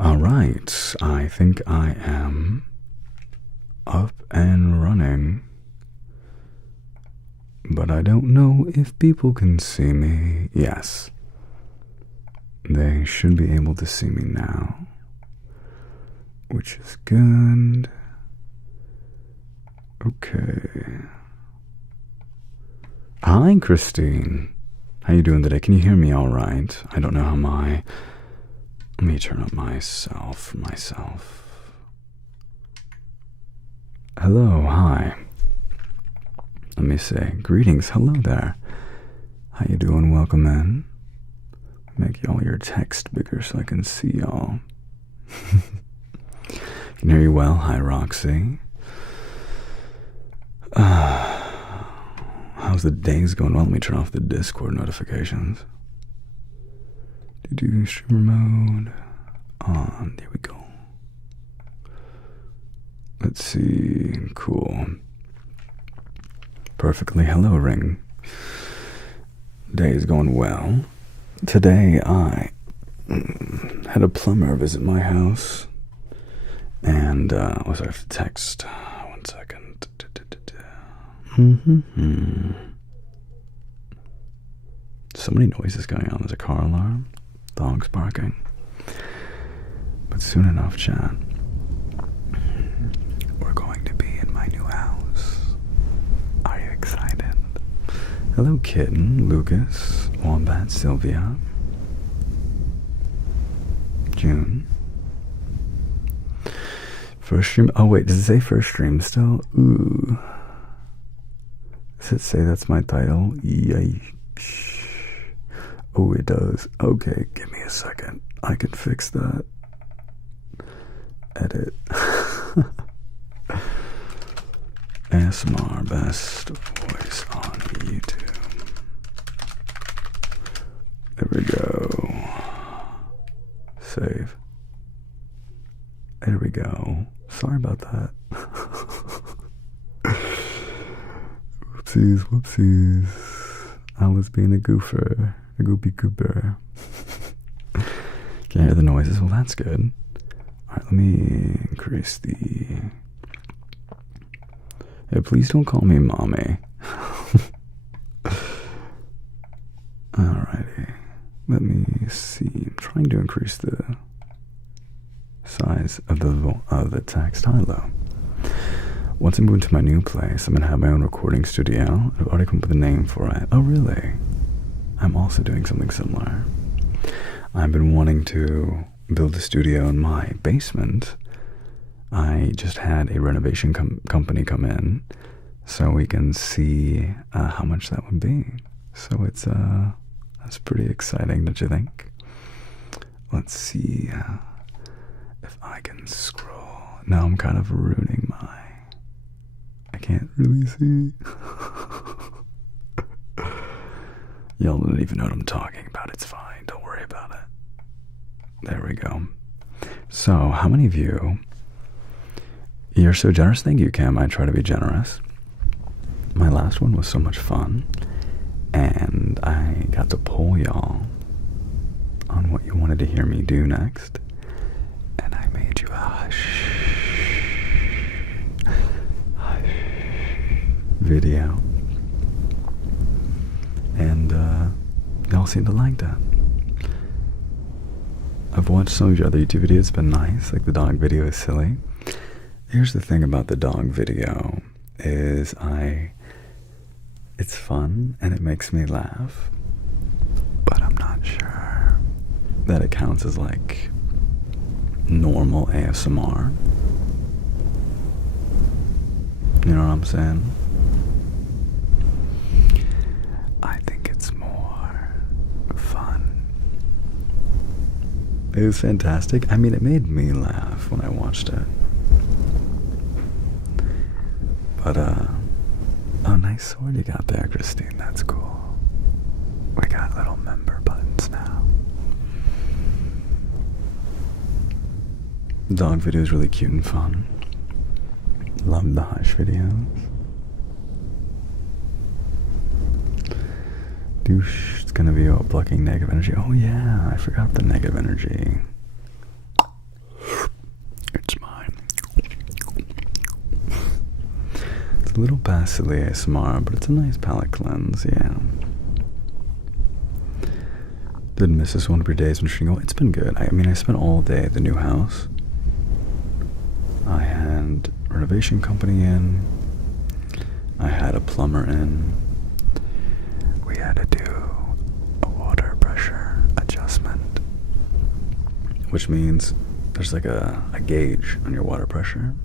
Alright, I think I am up and running. But I don't know if people can see me. Yes. They should be able to see me now. Which is good. Okay. Hi, Christine. How you doing today? Can you hear me all right? I don't know how my... Let me turn up myself. Hello, hi. Let me say, greetings, hello there. How you doing? Welcome in. Make all your text bigger so I can see y'all. Can hear you well. Hi, Roxy. How's the days going? Well, let me turn off the Discord notifications. Do streamer mode on. There we go. Let's see. Cool. Perfectly. Hello, Ring. Day is going well. Today I had a plumber visit my house, and was I have to text? 1 second. So many noises going on. There's a car alarm, dogs barking. But soon enough, chat, we're going to be in my new house. Are you excited? Hello, Kitten, Lucas, Wombat, Sylvia, June. First stream. Oh wait, does it say first stream still? Ooh. Does it say that's my title? Yikes. Oh, it does. Okay, give me a second. I can fix that. Edit. ASMR best voice on YouTube. There we go. Save. There we go. Sorry about that. Whoopsies. I was being a goofer. A goopy gooper. Can you hear the noises? Well, that's good. Alright, let me increase the... Hey, please don't call me mommy. Alrighty. Let me see. I'm trying to increase the size of the text. Hello. Once I move into my new place, I'm going to have my own recording studio. I've already come up with a name for it. Oh, really? I'm also doing something similar. I've been wanting to build a studio in my basement. I just had a renovation company come in so we can see how much that would be. So it's that's pretty exciting, don't you think? Let's see if I can scroll. Now I'm kind of ruining my... I can't really see. Y'all don't even know what I'm talking about. It's fine. Don't worry about it. There we go. So, how many of you... You're so generous. Thank you, Kim. I try to be generous. My last one was so much fun. And I got to poll y'all on what you wanted to hear me do next. And I made you a hush video. And y'all seem to like that. I've watched some of your other YouTube videos. It's been nice. Like the dog video is silly. Here's the thing about the dog video is it's fun and it makes me laugh, but I'm not sure that it counts as like normal ASMR. You know what I'm saying? I think it's more fun. It was fantastic. I mean, it made me laugh when I watched it. But, oh, nice sword you got there, Christine. That's cool. We got little member buttons now. The dog video is really cute and fun. Love the hush videos. Douche, it's gonna be about blocking negative energy. Oh yeah, I forgot the negative energy. a little pastely ASMR, but it's a nice palate cleanse, yeah. Didn't miss this one of your days when shooting. It's been good. I mean, I spent all day at the new house. I had a renovation company in. I had a plumber in. We had to do a water pressure adjustment, which means there's like a gauge on your water pressure,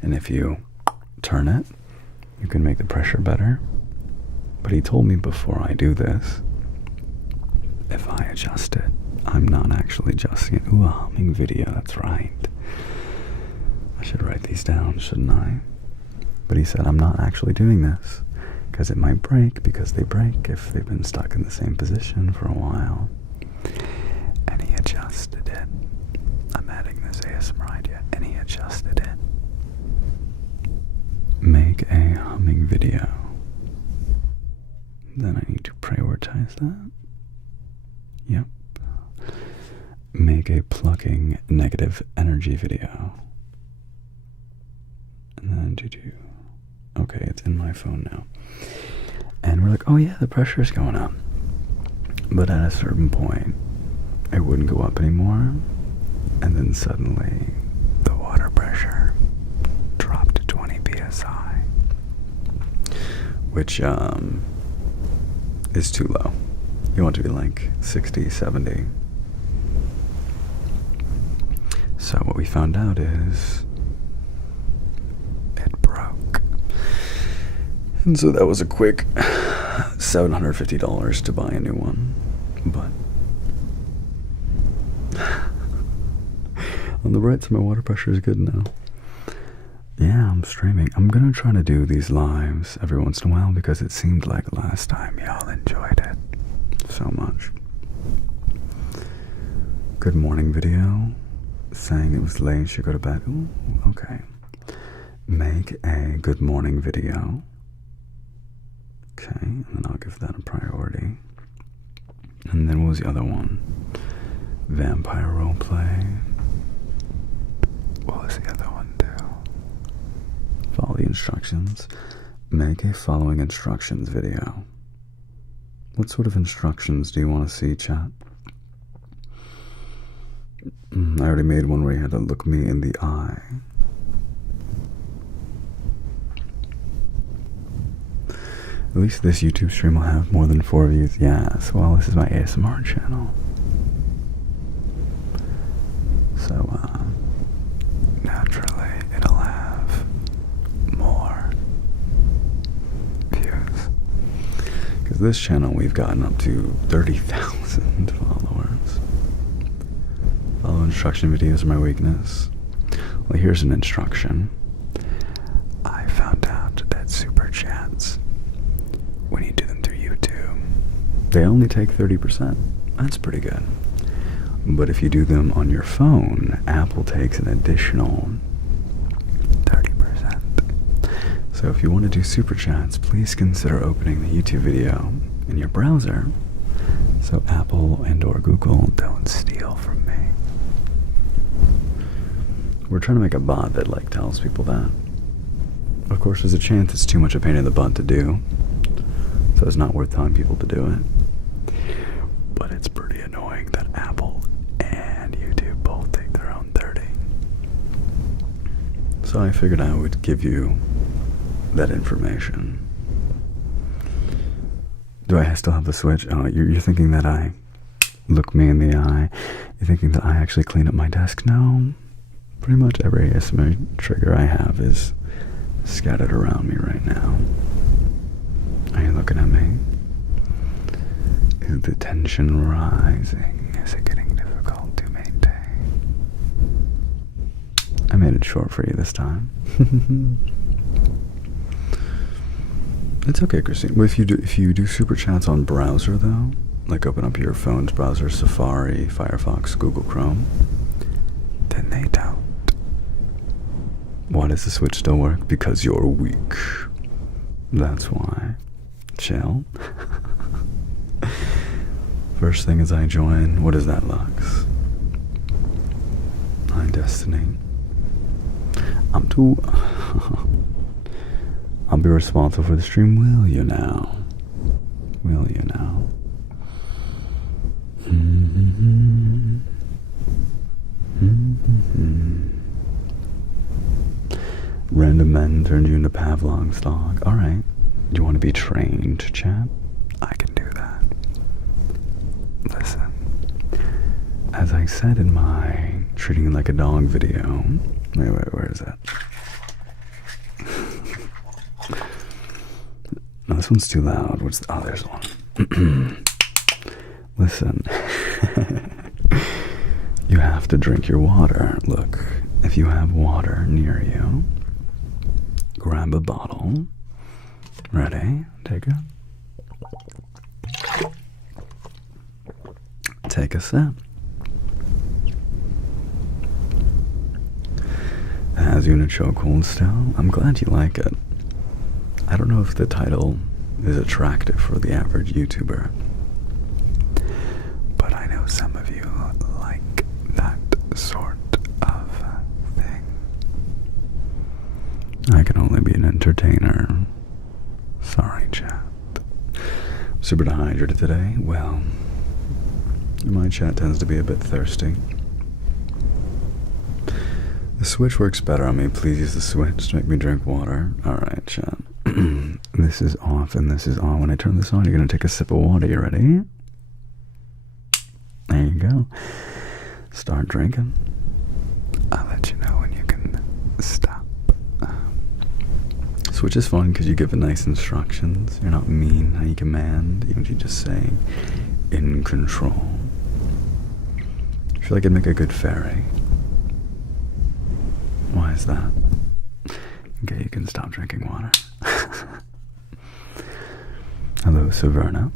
and if you turn it, you can make the pressure better. But he told me before I do this, if I adjust it, I'm not actually adjusting it. Ooh, a humming video, that's right. I should write these down, shouldn't I? But he said I'm not actually doing this, because it might break, because they break if they've been stuck in the same position for a while. And he adjusted it. I'm adding this ASMR idea, and he adjusted it. Make a humming video. Then I need to prioritize that. Yep. Make a plucking negative energy video. And then do. Okay, it's in my phone now. And we're like, oh yeah, the pressure's going up. But at a certain point, it wouldn't go up anymore. And then suddenly, the water pressure dropped to 20 psi. Which, is too low. You want to be like 60, 70. So what we found out is it broke. And so that was a quick $750 to buy a new one. But on the bright side, my water pressure is good now. Yeah, I'm streaming. I'm gonna try to do these lives every once in a while because it seemed like last time y'all enjoyed it so much. Good morning video. Saying it was late, should go to bed. Ooh, okay. Make a good morning video. Okay, and then I'll give that a priority. And then what was the other one? Vampire roleplay. What was the other one too? Follow the instructions. Make a following instructions video. What sort of instructions do you want to see, chat? I already made one where you had to look me in the eye. At least this YouTube stream will have more than 4 views. Yes, well, this is my ASMR channel. So, naturally, it'll have more views. Because this channel, we've gotten up to 30,000 followers. Follow instruction videos are my weakness. Well, here's an instruction. I found out that super chats, when you do them through YouTube, they only take 30%. That's pretty good. But if you do them on your phone, Apple takes an additional 30%. So if you want to do super chats, please consider opening the YouTube video in your browser so Apple and or Google don't steal from me. We're trying to make a bot that like tells people that. Of course, there's a chance it's too much a pain in the butt to do, so it's not worth telling people to do it. But it's pretty annoying that Apple and YouTube both take their own 30. So I figured I would give you that information. Do I still have the switch? Oh, you're thinking that I look me in the eye. You're thinking that I actually clean up my desk? No. Pretty much every ASMR trigger I have is scattered around me right now. Are you looking at me? Is the tension rising? Is it getting difficult to maintain? I made it short for you this time. It's okay, Christine. Well, if you do super chats on browser though, like open up your phone's browser, Safari, Firefox, Google Chrome, then they don't. Why does the switch still work? Because you're weak. That's why. Chill. First thing is I join. What is that, Lux? My destiny. I'm too I'll be responsible for the stream, will you now? Will you now? Random men turned you into Pavlov's dog. Alright. Do you want to be trained, chat? I can do that. Listen. As I said in my treating it like a dog video. Wait, where is that? No, this one's too loud. Oh, there's one. Listen. You have to drink your water. Look, if you have water near you, grab a bottle. Ready? Take a sip. It has you in a chokehold still. I'm glad you like it. I don't know if the title is attractive for the average YouTuber, but I know some of you like that sort of thing. I can only be an entertainer. Sorry, chat. Super dehydrated today. Well, my chat tends to be a bit thirsty. The switch works better on me. Please use the switch to make me drink water. Alright, chat. This is off and this is on. When I turn this on, you're going to take a sip of water. You ready? There you go. Start drinking. I'll let you know when you can stop. Switch is fun because you give it nice instructions. You're not mean how you command, even if you just say in control. I feel like it'd make a good fairy. Why is that? Okay, you can stop drinking water. Hello, Saverna.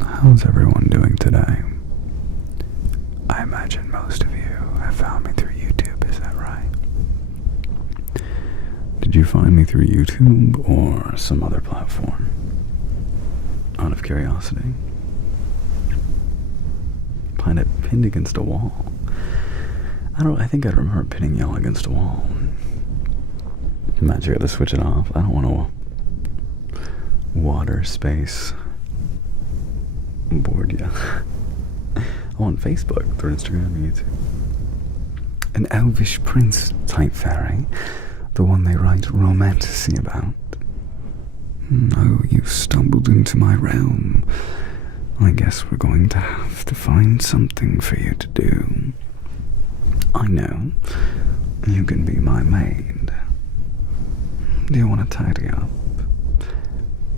How's everyone doing today? I imagine most of you have found me through YouTube, is that right? Did you find me through YouTube or some other platform? Out of curiosity. Find it pinned against a wall. I think I remember pinning y'all against a wall. Imagine you had to switch it off. I don't want to water space board you. I want Facebook through Instagram and YouTube. An elvish prince type fairy. The one they write romantasy about. No, you stumbled into my realm. I guess we're going to have to find something for you to do. I know. You can be my maid. Do you want to tidy up?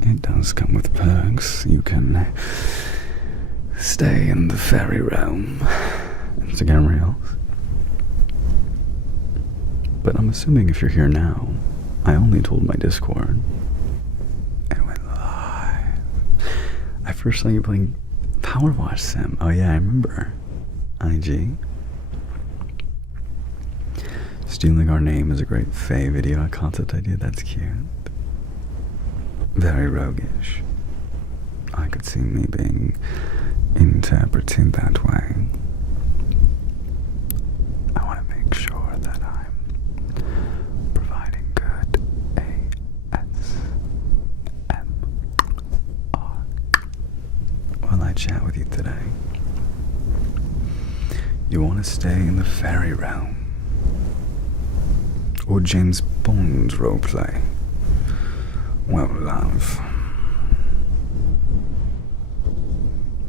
It does come with perks. You can stay in the fairy realm. Instagram Reels. But I'm assuming if you're here now, I only told my Discord. It went live. I first saw you playing Power Wash Sim. Oh yeah, I remember. IG. Stealing Our Name is a great Faye video concept idea. That's cute. Very roguish. I could see me being interpreted that way. I want to make sure that I'm providing good ASMR while I chat with you today. You want to stay in the fairy realm? Or James Bond's roleplay? Well, love,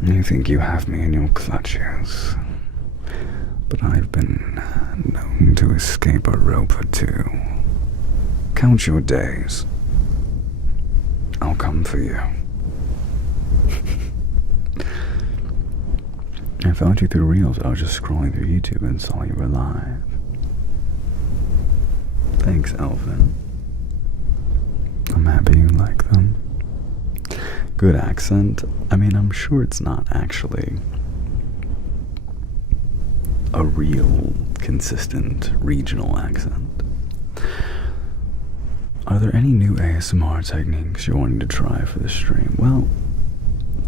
you think you have me in your clutches, but I've been known to escape a rope or two. Count your days. I'll come for you. I found you through Reels. I was just scrolling through YouTube and saw you were live. Thanks, Elvin. I'm happy you like them. Good accent. I mean, I'm sure it's not actually a real, consistent, regional accent. Are there any new ASMR techniques you're wanting to try for the stream? Well,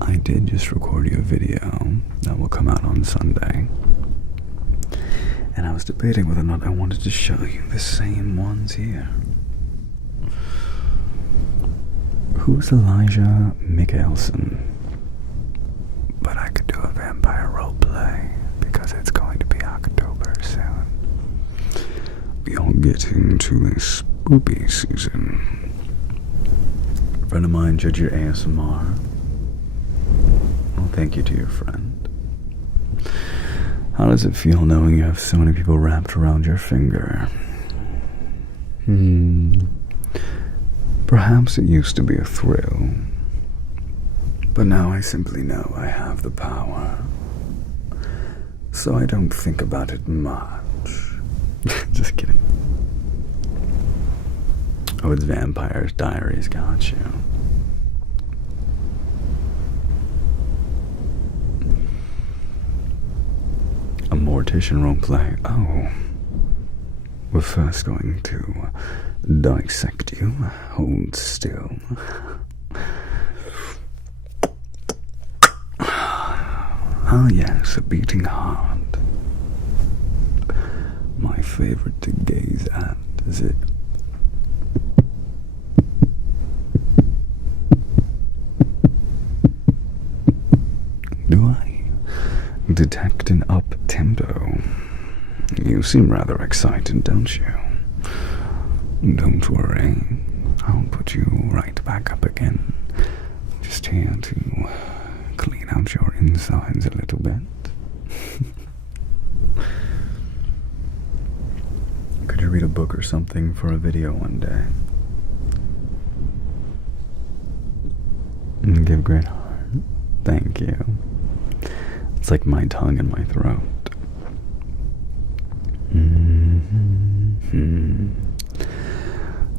I did just record you a video that will come out on Sunday. And I was debating whether or not I wanted to show you the same ones here. who's Elijah Michelson? But I could do a vampire roleplay because it's going to be October soon. We are getting to the spooky season. A friend of mine judge your ASMR. Well, thank you to your friend. How does it feel knowing you have so many people wrapped around your finger? Perhaps it used to be a thrill, but now I simply know I have the power, so I don't think about it much. Just kidding. Oh, it's Vampire Diaries, got you. A mortician roleplay. Oh. We're first going to dissect you. Hold still. Ah yes, a beating heart. My favorite to gaze at, is it? Do I detect an up-tempo? You seem rather excited, don't you? Don't worry, I'll put you right back up again. Just here to clean out your insides a little bit. Could you read a book or something for a video one day? Give great heart. Thank you. It's like my tongue in my throat.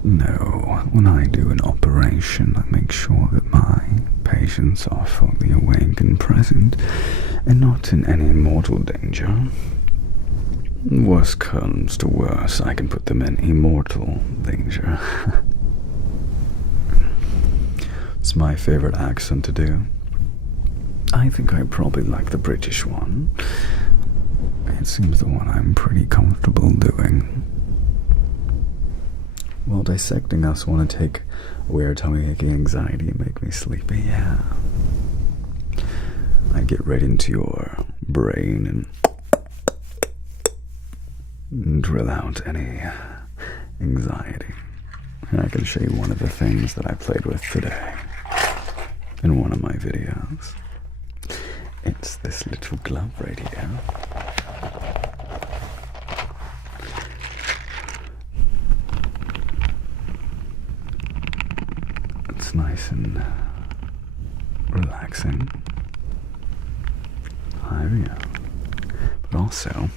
No, when I do an operation, I make sure that my patients are fully awake and present, and not in any mortal danger. Worst comes to worse, I can put them in immortal danger. It's my favorite accent to do. I think I probably like the British one. It seems the one I'm pretty comfortable doing. While dissecting us, want to take away our tummy aching anxiety and make me sleepy? Yeah. I get right into your brain and drill out any anxiety. And I can show you one of the things that I played with today in one of my videos. It's this little glove right here. It's nice and relaxing. There we go. But also,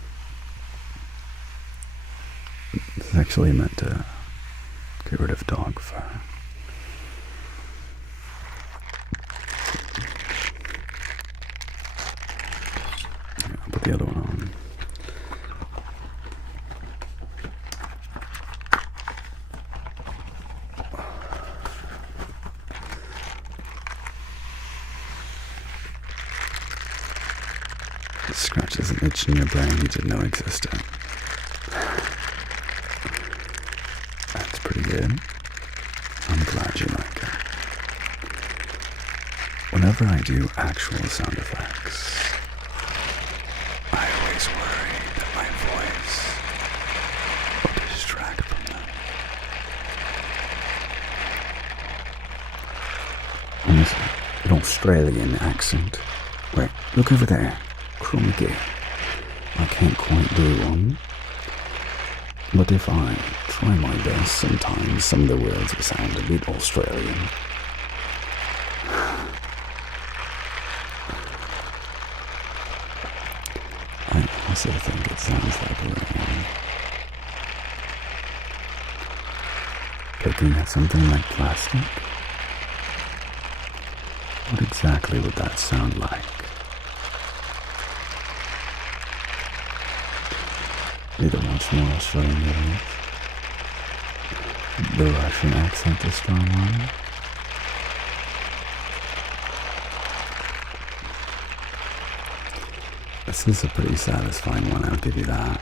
it's actually meant to get rid of dog fur. I'll put the other one on. It scratches an itch in your brain you didn't know existed. That's pretty good. I'm glad you like it. Whenever I do actual sound effects, I always worry that my voice will distract from them. And this an Australian accent. Wait, look over there. Crummy. I can't quite do one. But if I try my best, sometimes some of the words will sound a bit Australian. I also think it sounds like we're picking at something like plastic. What exactly would that sound like? Either once more Australian videos. The Russian accent is strong on. This is a pretty satisfying one, I'll give you that.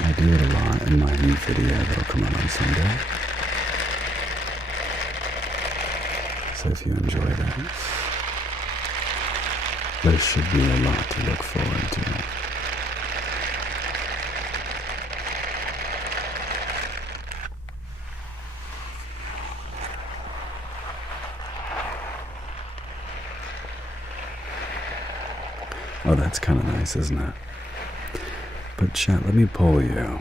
I new video that'll come out on Sunday. So if you enjoy this, there should be a lot to look forward to. Oh, that's kind of nice, isn't it? But chat, let me poll you.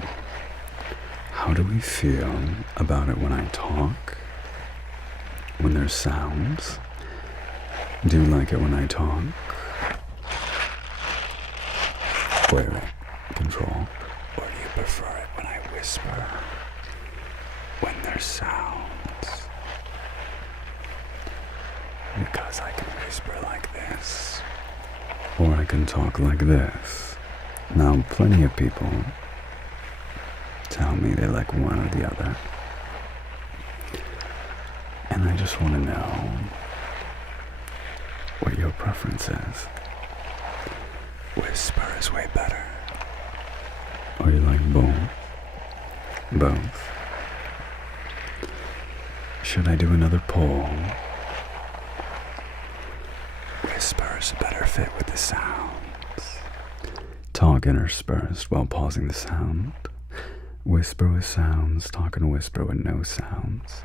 How do we feel about it when I talk? When there's sounds? Do you like it when I talk? Wait, control. Or do you prefer it when I whisper? When there's sounds? Because I can whisper like this. Or I can talk like this. Now, plenty of people tell me they like one or the other. And I just want to know what your preference is. Whisper is way better. Or you like both? Both. Should I do another poll? Whisper's a better fit with the sounds. Talk interspersed while pausing the sound. Whisper with sounds, talk and whisper with no sounds.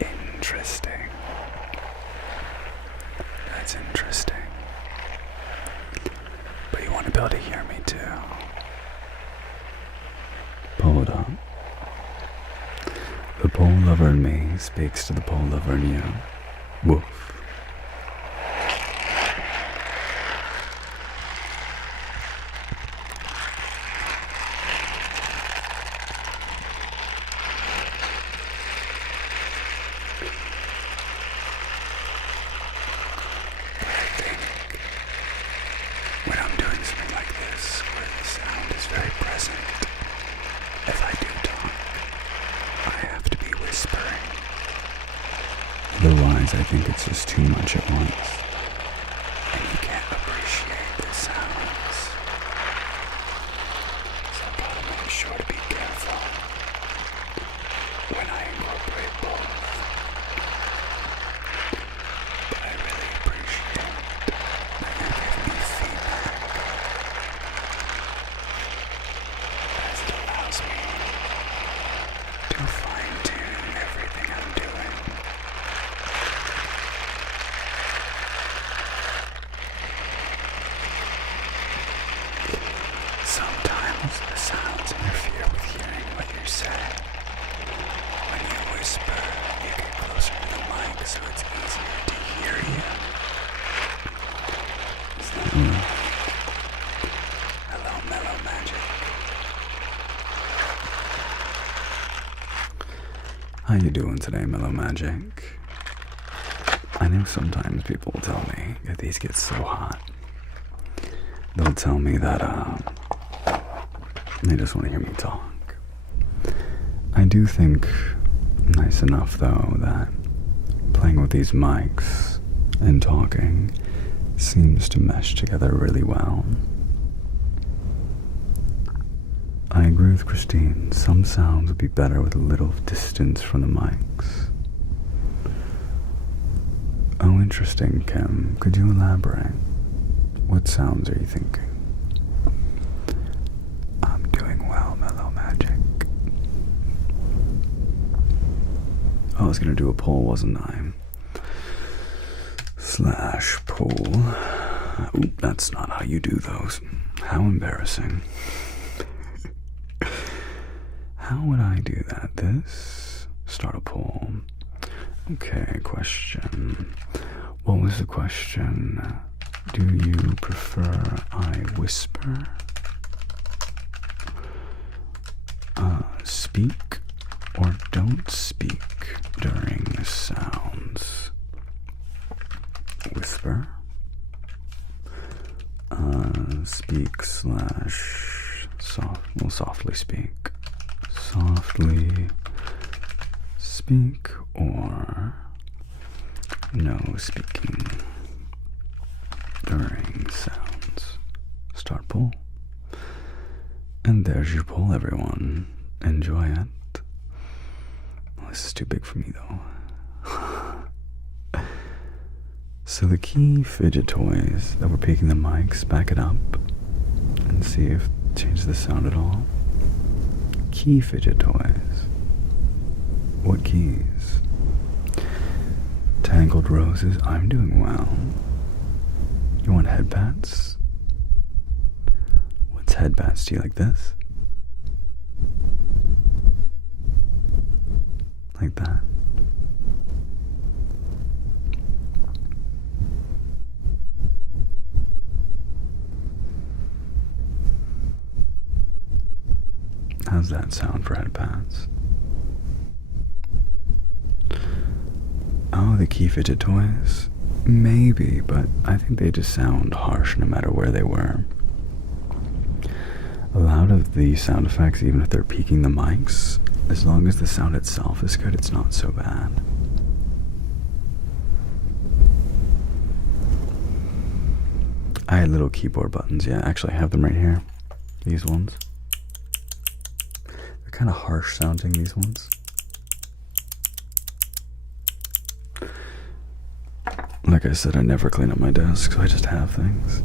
Interesting. That's interesting. But you want to be able to hear me too. Pull it up. The pole lover in me speaks to the pole lover in you. Woof. Otherwise, I think it's just too much at once, and you can't appreciate the sounds. So I've got to make sure to be careful when I incorporate both. But I really appreciate that you give me feedback, as it allows me to fine-tune everything I'm doing. Sometimes the sounds interfere with hearing what you say. When you whisper, you get closer to the mic so it's easier to hear you. Is that right? Hello, Mellow Magic. How you doing today, Mellow Magic? I know sometimes people will tell me that these get so hot. They'll tell me that, they just want to hear me talk. I do think nice enough, though, that playing with these mics and talking seems to mesh together really well. I agree with Christine. Some sounds would be better with a little distance from the mics. Oh, interesting, Kim. Could you elaborate? What sounds are you thinking? I'm doing well, Mellow Magic. I was gonna do a poll, wasn't I? / poll. Oop, that's not how you do those. How embarrassing. How would I do that? This? Start a poll. Okay, question. What was the question? Do you prefer I whisper? Speak or don't speak during the sounds? Whisper. Speak / soft. We'll softly speak. Softly speak or no speaking during sounds. Start poll. And there's your poll, everyone. enjoy it. Well, this is too big for me, though. So the key fidget toys that were peaking the mics, back it up and see if it changes the sound at all. Key fidget toys. What keys? Tangled roses. I'm doing well. You want head pats? What's head pats? Do you like this? Like that? How's that sound for head pats? Oh, the key fidget toys? Maybe, but I think they just sound harsh no matter where they were. A lot of the sound effects, even if they're peaking the mics, as long as the sound itself is good, it's not so bad. I had little keyboard buttons, yeah, actually I have them right here. These ones. They're kind of harsh sounding, these ones. Like I said, I never clean up my desk, so I just have things.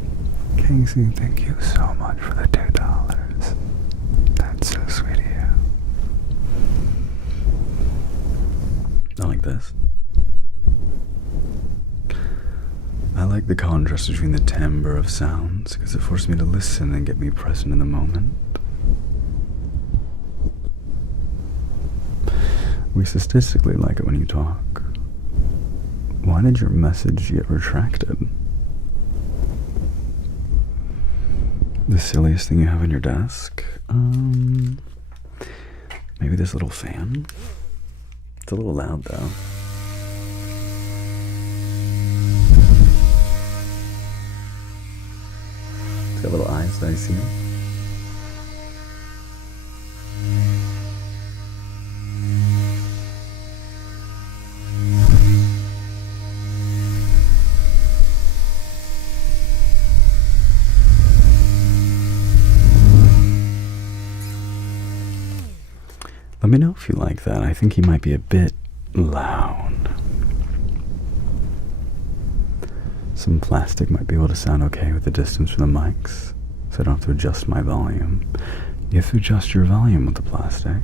Casey, thank you so much for the $2. That's so sweet of you. I like this. I like the contrast between the timbre of sounds, because it forces me to listen and get me present in the moment. We statistically like it when you talk. Why did your message get retracted? The silliest thing you have on your desk? Maybe this little fan? It's a little loud though. It's got little eyes, do I see them? Let me know if you like that. I think he might be a bit loud. Some plastic might be able to sound okay with the distance from the mics, so I don't have to adjust my volume. You have to adjust your volume with the plastic.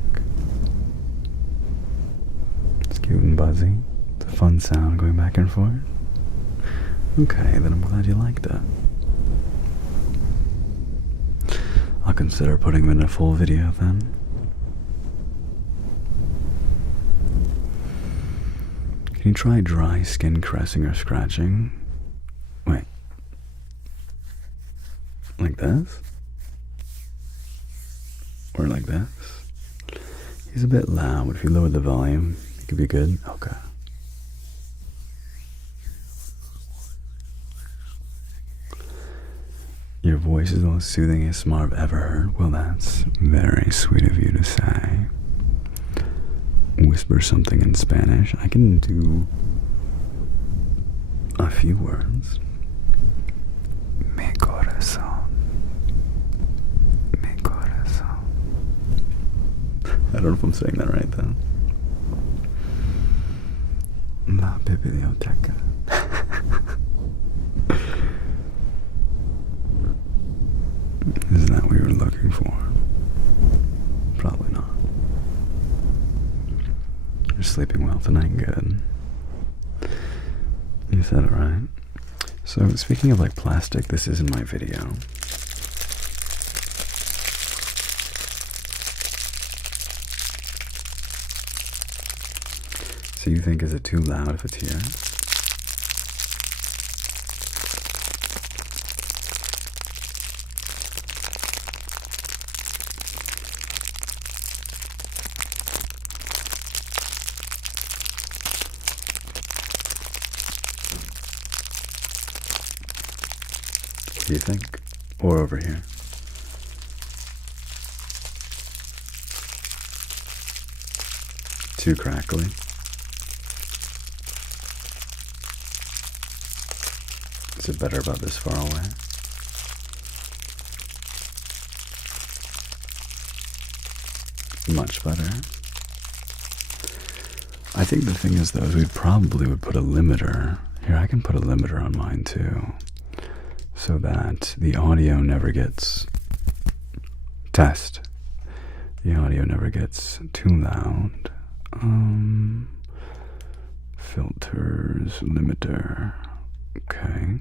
It's cute and buzzy. It's a fun sound going back and forth. Okay, then I'm glad you liked it. I'll consider putting them in a full video then. Can you try dry skin caressing or scratching? Wait. Like this? Or like this? He's a bit loud. If you lower the volume, it could be good. Okay. Your voice is the most soothing ASMR I've ever heard. Well, that's very sweet of you to say. Whisper something in Spanish. I can do a few words. Mi corazón. Mi corazón. I don't know if I'm saying that right though. La biblioteca. Isn't that what we were looking for? Probably not. You're sleeping well tonight, good. You said it right. So, speaking of like plastic, this is in my video. So you think, is it too loud if it's here? What do you think? Or over here? Too crackly? Is it better about this far away? much better. I think the thing is, though, is we probably would put a limiter. Here, I can put a limiter on mine, too, so that the audio never gets... Test. The audio never gets too loud. Filters, limiter. Okay.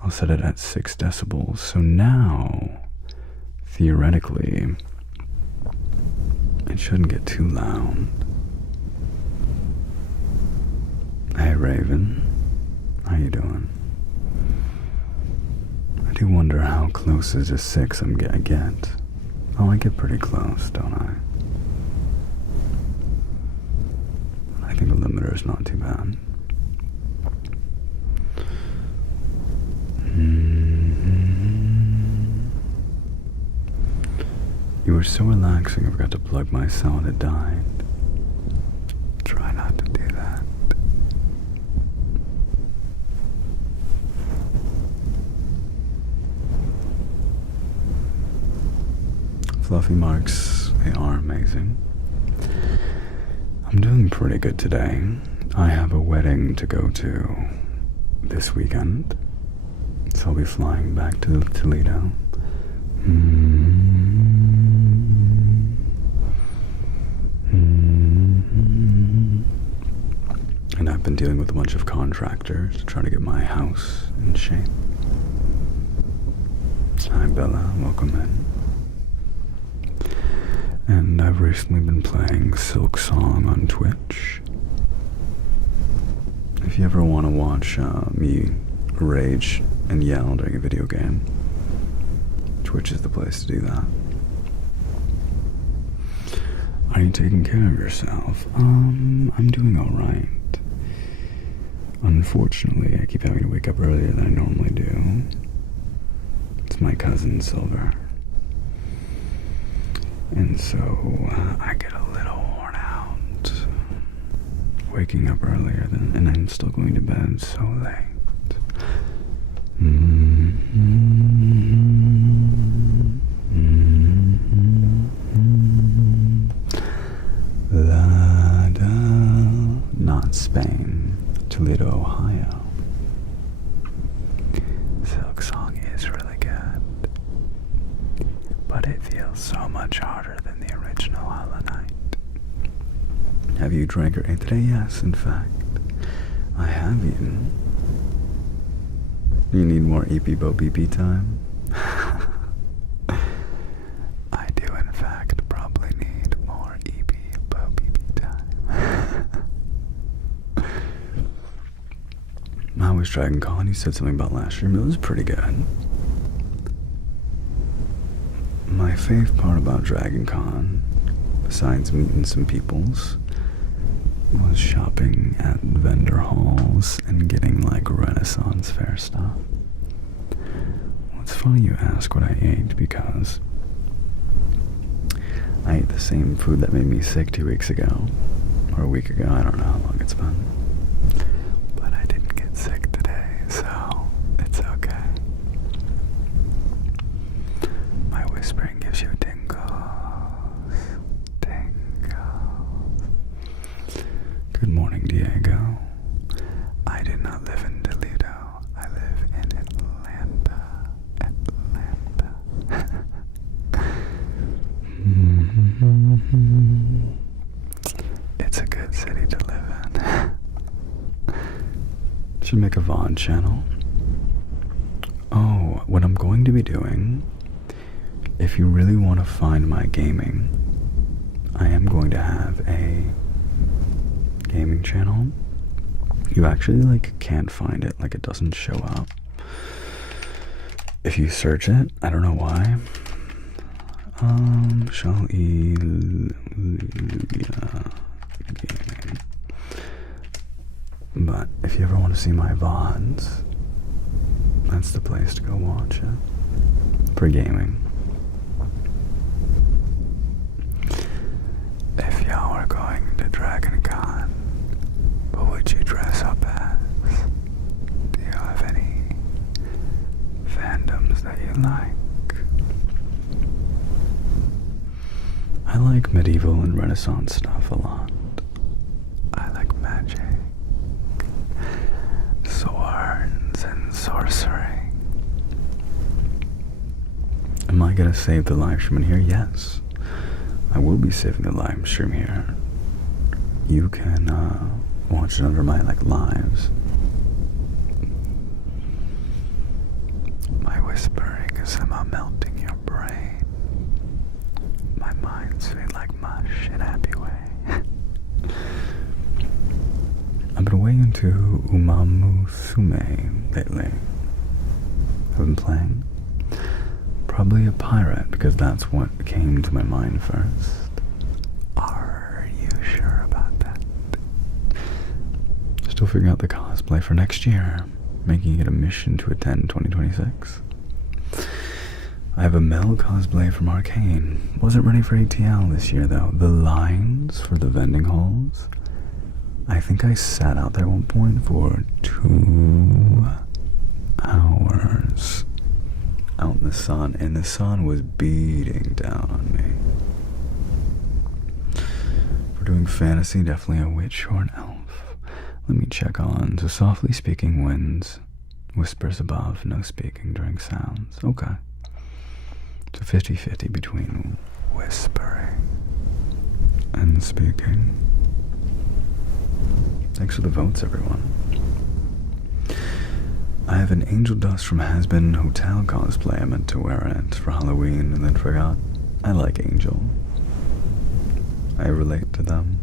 I'll set it at 6 decibels. So now, theoretically, it shouldn't get too loud. Hey, Raven. How you doing? I do wonder how close is a 6 I get. Oh, I get pretty close, don't I? I think the limiter is not too bad. You were so relaxing, I forgot to plug my sound, it died. Try not to do that. Fluffy marks, they are amazing. I'm doing pretty good today. I have a wedding to go to this weekend, so I'll be flying back to Toledo. And I've been dealing with a bunch of contractors to try to get my house in shape. Hi Bella, welcome in. And I've recently been playing Silk Song on Twitch. If you ever want to watch me rage and yell during a video game, Twitch is the place to do that. Are you taking care of yourself? I'm doing alright. Unfortunately, I keep having to wake up earlier than I normally do. It's my cousin Silver. And so I get a little worn out waking up earlier and I'm still going to bed so late. Not Spain, Toledo, Ohio. Silk Song is really good, but it feels so much harder than the original Hollow Knight. Have you drank or ate today? Yes, in fact, I have eaten. You need more EP-Bo BP time? I do, in fact, probably need more EP-Bo BP time. How was Dragon Con? You said something about last year. It was pretty good. My fave part about Dragon Con, besides meeting some peoples, was shopping at vendor halls and getting like Renaissance fair stuff. Well, it's funny you ask what I ate because I ate the same food that made me sick 2 weeks ago, or a week ago, I don't know how long it's been. But I didn't get sick today, so it's okay. My whispering gives you tingles. Good morning, Diego. I do not live in Toledo. I live in Atlanta. It's a good city to live in. Should make a VOD channel. Oh, what I'm going to be doing, if you really want to find my gaming, I am going to have a gaming channel. You actually can't find it, it doesn't show up if you search it. I don't know why. Shaleluya Gaming. But if you ever want to see my VODs, that's the place to go watch it for gaming. If y'all are going to Dragon Con, what would you dress up as? Do you have any fandoms that you like? I like medieval and Renaissance stuff a lot. I like magic, swords, and sorcery. Am I gonna save the live stream in here? Yes, I will be saving the live stream here. You can watch it under my lives. My whispering is somehow melting your brain. My mind's feeling like mush in a happy way. I've been way into Umamusume lately. I've been playing. Probably a pirate, because that's what came to my mind first. Are you sure about that? Still figuring out the cosplay for next year, making it a mission to attend 2026. I have a Mel cosplay from Arcane. Wasn't ready for ATL this year though. The lines for the vending halls, I think I sat out there at one point for 2 hours out in the sun, and the sun was beating down on me. For doing fantasy, definitely a witch or an elf. Let me check on. So softly speaking winds, whispers above, no speaking during sounds. Okay. So 50-50 between whispering and speaking. Thanks for the votes, everyone. I have an Angel Dust from Has-Been Hotel cosplay. I meant to wear it for Halloween and then forgot. I like Angel. I relate to them.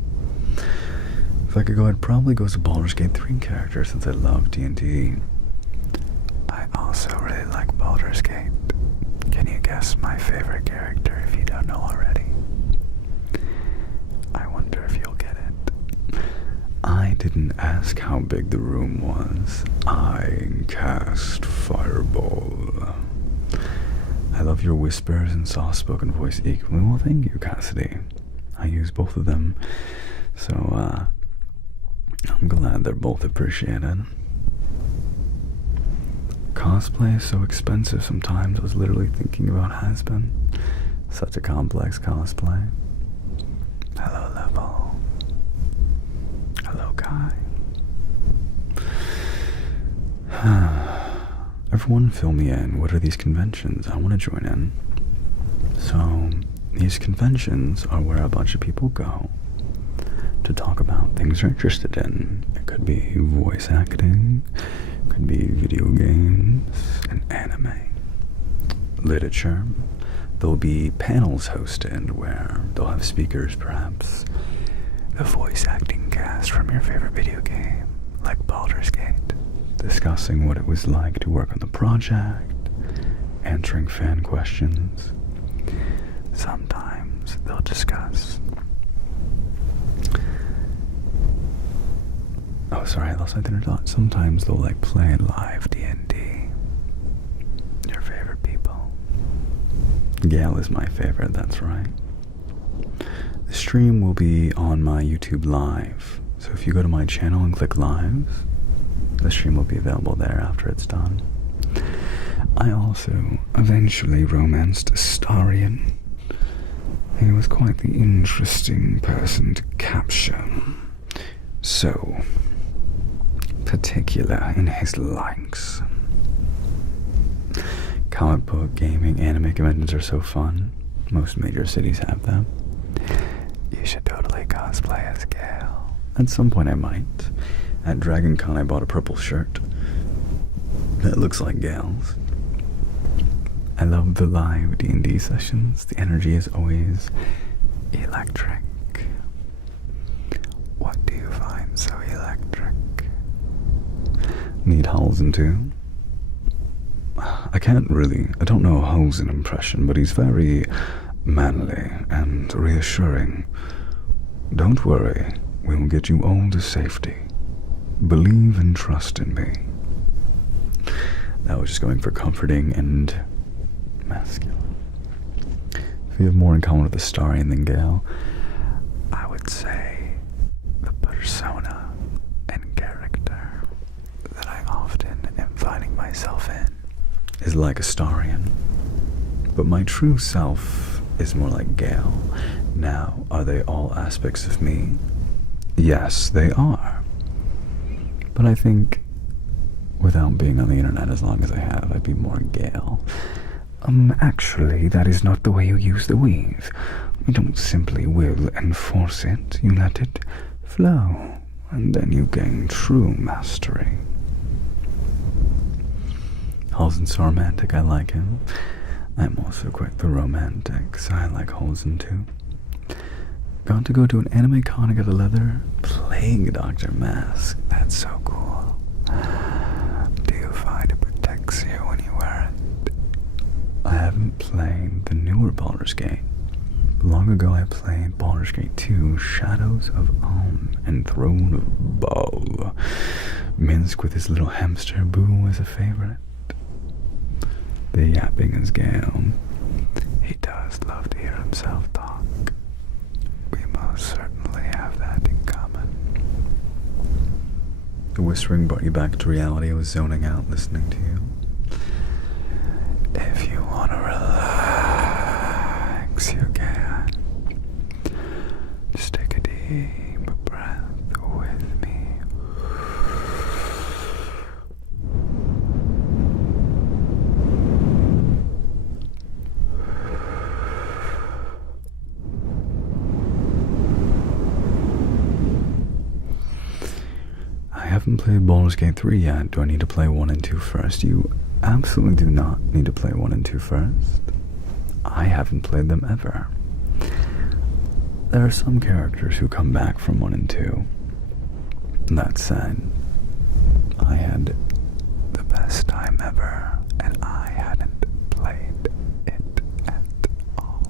If I could go, I'd probably go as a Baldur's Gate 3 character since I love D&D. I also really like Baldur's Gate. Can you guess my favorite character if you don't know already? I wonder if you'll get it. I didn't ask how big the room was. I cast Fireball. I love your whispers and soft-spoken voice equally. Well, thank you, Cassidy. I use both of them, so I'm glad they're both appreciated. Cosplay is so expensive sometimes. I was literally thinking about Has-Been. Such a complex cosplay. Hello, Level. Hello, Kai. Everyone fill me in. What are these conventions? I want to join in. So, these conventions are where a bunch of people go to talk about things they're interested in. It could be voice acting, it could be video games, and anime, literature. There'll be panels hosted where they'll have speakers, perhaps the voice acting cast from your favorite video game, like Baldur's Gate, discussing what it was like to work on the project, answering fan questions. Sometimes they'll discuss... Oh, sorry, I lost my train of thought. Sometimes they'll play live D&D. Your favorite people. Gale is my favorite, that's right. The stream will be on my YouTube Live. So if you go to my channel and click Live, the stream will be available there after it's done. I also eventually romanced Astarion. He was quite the interesting person to capture. So particular in his likes. Comic book, gaming, anime conventions are so fun. Most major cities have them. You should totally cosplay as Gale. At some point I might. At Dragon Con I bought a purple shirt that looks like Gale's. I love the live D&D sessions. The energy is always electric. What do you find so electric? Need Halsin too? I don't know a Halsin impression, but he's very manly and reassuring. Don't worry, we will get you all to safety. Believe and trust in me. That was just going for comforting and masculine. If you have more in common with Astarion than Gale, I would say the persona and character that I often am finding myself in is like Astarion, but my true self is more like Gale. Now, are they all aspects of me? Yes, they are. But I think, without being on the internet as long as I have, I'd be more Gale. Actually, that is not the way you use the weave. You don't simply will and force it. You let it flow, and then you gain true mastery. Halson's so romantic, I like him. I'm also quite the romantic, so I like Halson too. Got to go to an anime con and get a leather plague doctor mask. That's so cool. Do you find it protects you when you wear it? I haven't played the newer Baldur's Gate. Long ago I played Baldur's Gate 2, Shadows of Om, and Throne of Ball. Minsk with his little hamster Boo was a favorite. The yapping is Gale. He does love to hear himself talk. We most certainly have that in common. The whispering brought you back to reality. I was zoning out listening to you. If you want to relax, you can. Just take a deep breath with me. I haven't played Baldur's Gate 3 yet. Do I need to play 1 and 2 first? You absolutely do not need to play 1 and 2 first. I haven't played them ever. There are some characters who come back from 1 and 2. That said, I had the best time ever, and I hadn't played it at all.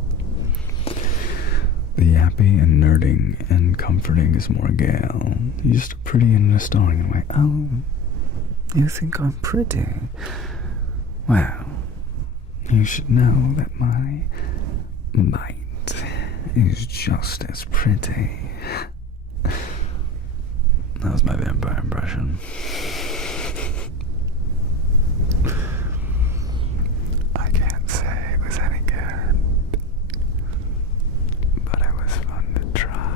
The yappy and nerding and comforting is more Gale. You're just pretty and restoring in a way. Oh, you think I'm pretty? Well, you should know that my bite is just as pretty. That was my vampire impression. I can't say it was any good, but it was fun to try.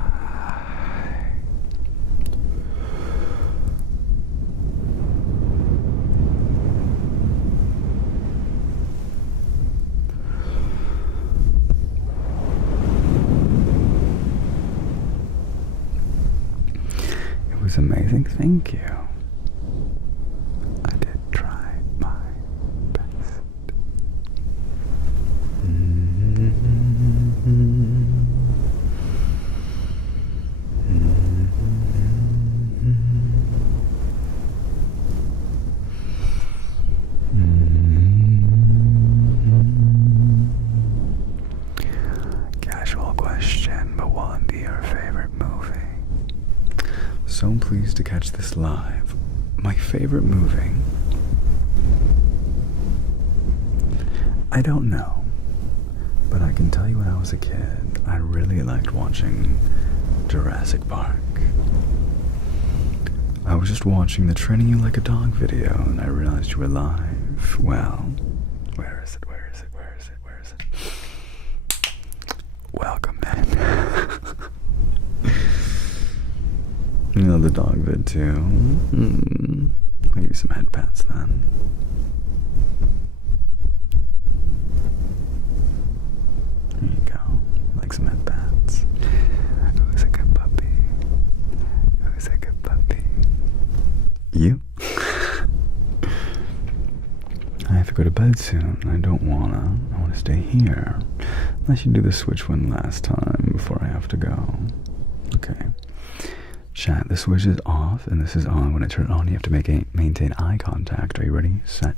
It was amazing, thank you. I did try my best. Casual question, but what would be your favorite movie? So pleased to catch this live. My favorite movie? I don't know, but I can tell you when I was a kid, I really liked watching Jurassic Park. I was just watching the Training You Like a Dog video, and I realized you were live. Well, where is it? Welcome in. You know the dog vid too. I'll give you some head pats then. There you go. Like some head pats. Who's a good puppy? Who's a good puppy? You? I have to go to bed soon. I don't wanna. I wanna stay here. Unless you do the switch one last time before I have to go. Okay. Chat, the switch is off and this is on. When I turn it on, you have to maintain eye contact. Are you ready? Set.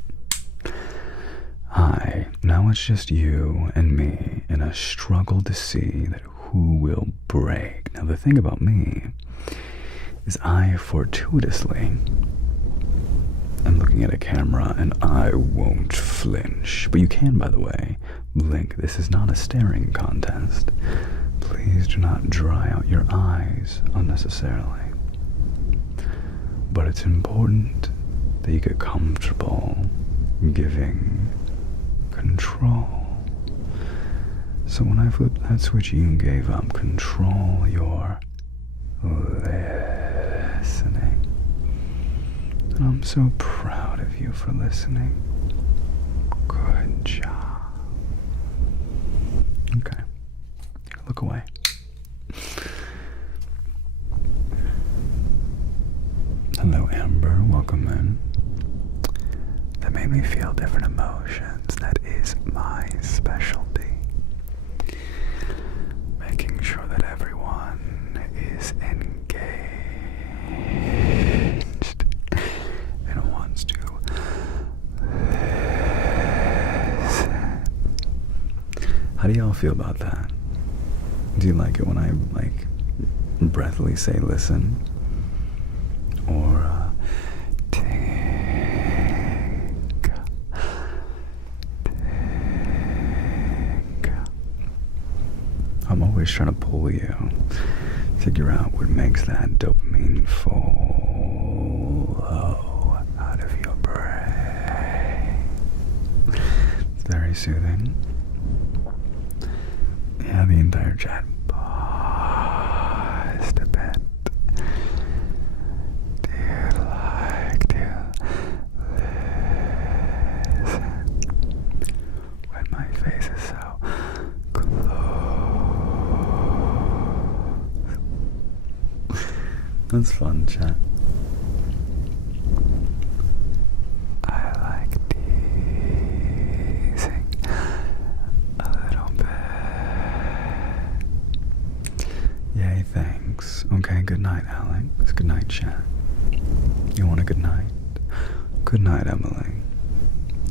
Hi. Now it's just you and me in a struggle to see that who will break. Now the thing about me is I fortuitously am looking at a camera and I won't flinch. But you can, by the way, blink. This is not a staring contest. Please do not dry out your eyes unnecessarily. But it's important that you get comfortable giving control. So when I flipped that switch, you gave up control. You're listening. And I'm so proud of you for listening. Good job. Okay. Look away. Hello, Amber. Welcome in. That made me feel different emotions. That is my specialty. Making sure that everyone is engaged and wants to listen. How do y'all feel about that? Do you like it when I, like, breathily say listen? Or, I'm always trying to pull you, figure out what makes that dopamine flow out of your brain. It's very soothing. Yeah, the entire chat paused a bit. Do you like to listen when my face is so close? That's fun, chat. I like teasing a little bit. Yay, thanks. Okay, good night, Alex. Good night, chat. You want a good night? Good night, Emily.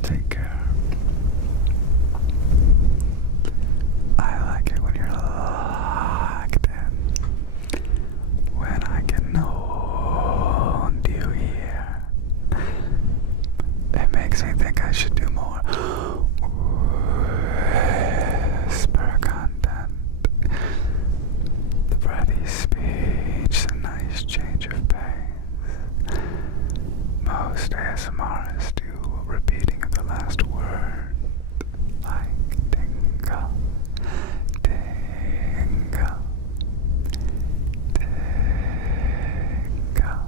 Take care. I like it when you're locked in. When I can hold you here. It makes me think I should do more whisper content. The breathy speech, the nice change of pace. Most ASMRists do repeating of the last word, like tingle, tingle, tingle.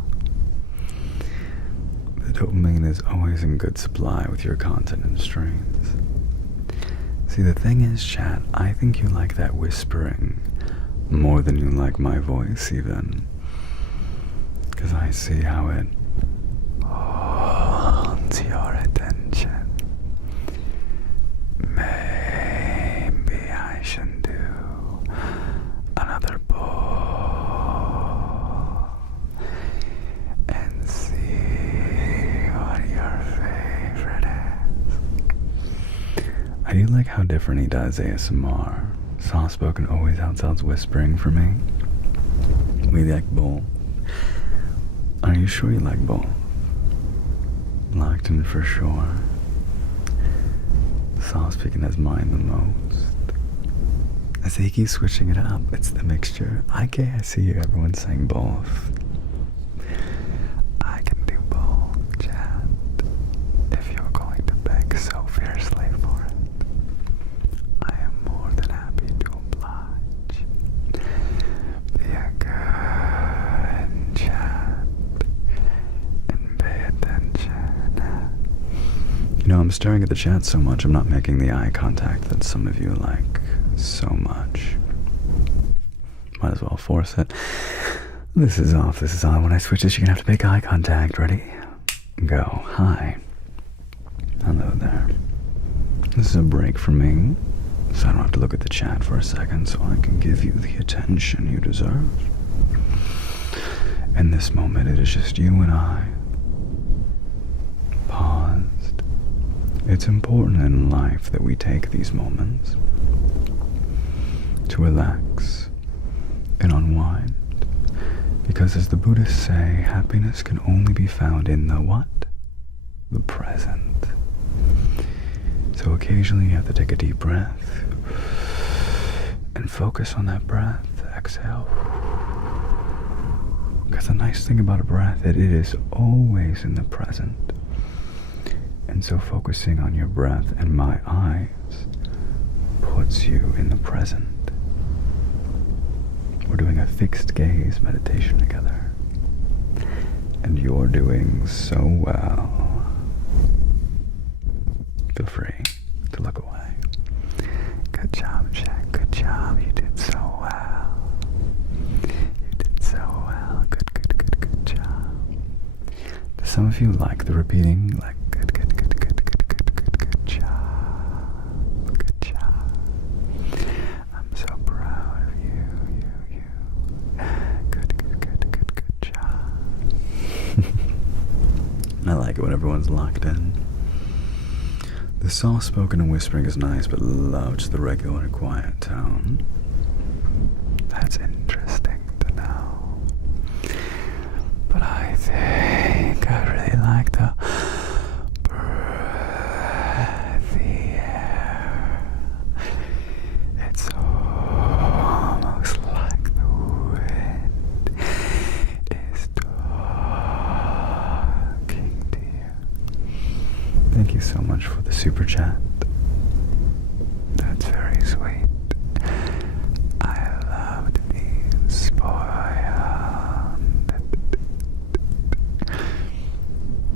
The dopamine is always in good supply with your content and streams. See, the thing is, chat, I think you like that whispering more than you like my voice, even. Because I see how it holds your attention. Maybe I should do another poll and see what your favorite is. I do like how different he does ASMR. Soft-spoken always outsounds whispering for me. We like both. Are you sure you like both? Locked in for sure. Soft-speaking has mine the most. I say he keeps switching it up. It's the mixture. I see you. Everyone's saying both. I can do both, chat. If you're going to beg so fiercely for it, I am more than happy to oblige. Be a good chat and pay attention. You know, I'm staring at the chat so much, I'm not making the eye contact that some of you like so much. Might as well force it. This is off, this is on. When I switch this, you're gonna have to make eye contact. Ready? Go. Hi. Hello there. This is a break for me, so I don't have to look at the chat for a second, so I can give you the attention you deserve. In this moment, it is just you and I. Paused. It's important in life that we take these moments to relax and unwind. Because as the Buddhists say, happiness can only be found in the what? The present. So occasionally you have to take a deep breath and focus on that breath. Exhale. Because the nice thing about a breath, it is always in the present. And so focusing on your breath and my eyes puts you in the present. We're doing a fixed gaze meditation together. And you're doing so well. Feel free to look away. Good job, Jack. Good job. You did so well. You did so well. Good job. Do some of you like the repeating? Like, good job. Good job. I'm so proud of you. Good job. I like it when everyone's locked in. The soft-spoken and whispering is nice, but loves the regular and quiet tone. That's interesting to know. But I think I really like the breathy air. It's almost like the wind is talking to you. Thank you so much for the super chat. That's very sweet. I loved being spoiled.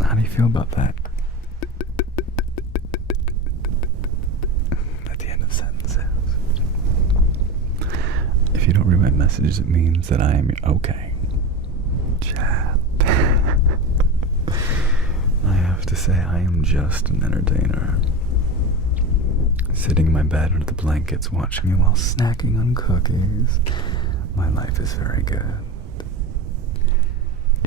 How do you feel about that? At the end of sentences. If you don't read my messages, it means that I am okay. Chat. I have to say, I am just an entertainer. Sitting in my bed under the blankets, watching you while snacking on cookies. My life is very good.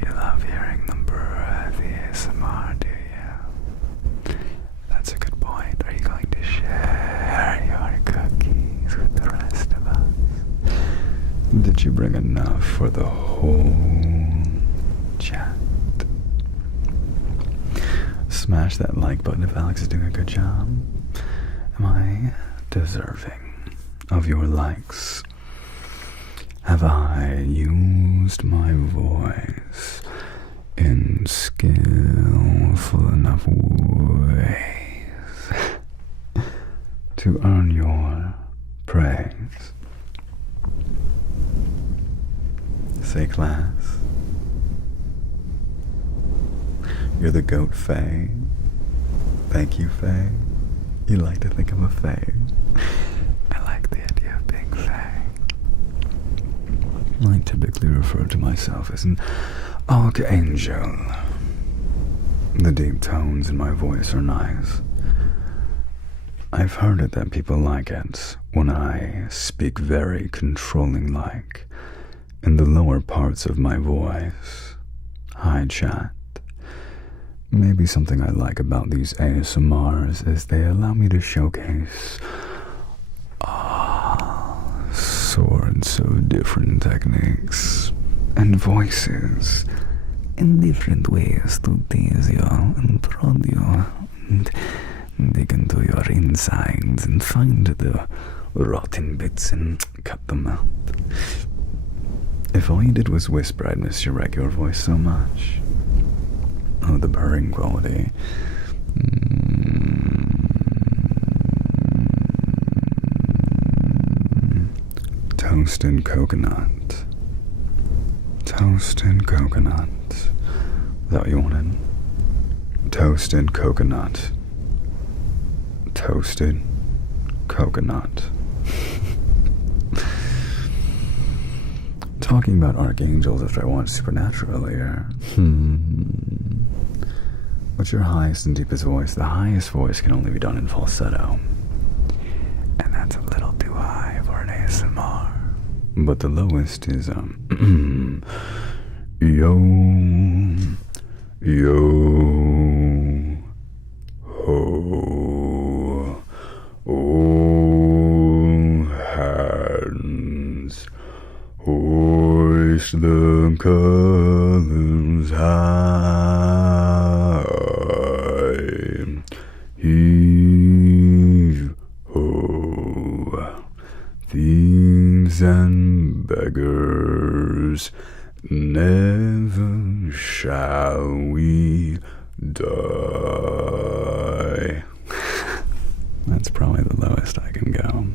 You love hearing the breathy ASMR, do you? That's a good point. Are you going to share your cookies with the rest of us? Did you bring enough for the whole chat? Smash that like button if Alex is doing a good job. Am I deserving of your likes? Have I used my voice in skillful enough ways to earn your praise? Say, class. You're the goat fae. Thank you, fae. You like to think I'm a fae. I like the idea of being fae. I typically refer to myself as an archangel. The deep tones in my voice are nice. I've heard it that people like it when I speak very controlling like in the lower parts of my voice. Hi, chat. Maybe something I like about these ASMRs is they allow me to showcase all sorts of different techniques and voices in different ways to tease you and prod you and dig into your insides and find the rotten bits and cut them out. If all you did was whisper, I'd miss your regular voice so much. Oh, the purring quality. Toasted coconut. Toasted coconut. Is that what you wanted? Toasted coconut. Toasted coconut. Talking about archangels after I watched Supernatural earlier. What's your highest and deepest voice? The highest voice can only be done in falsetto. And that's a little too high for an ASMR. But the lowest is, yo, ho, all hands, hoist the colors high, heave ho, thieves and beggars, never shall we die. That's probably the lowest I can go.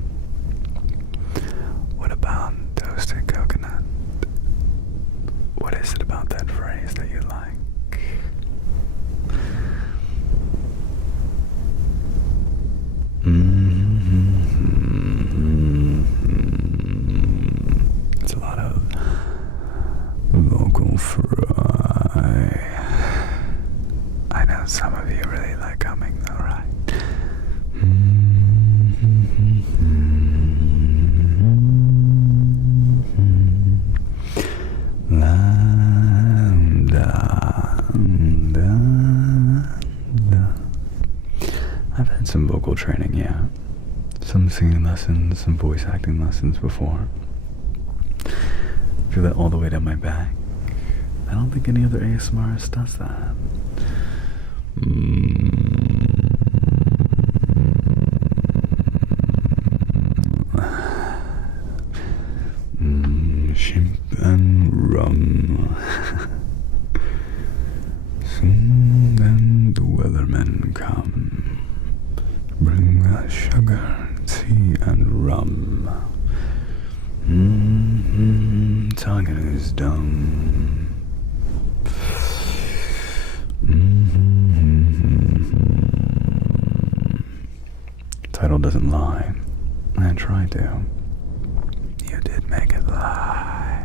I know some of you really like humming though, right? I've had some vocal training, yeah. Some singing lessons, some voice acting lessons before. Feel that all the way down my back. I don't think any other ASMRist does that. Shimp and rum. Soon then the weathermen come. Bring us sugar, tea, and rum. Tongue in his dumb. Title doesn't lie. I tried to. You did make it live.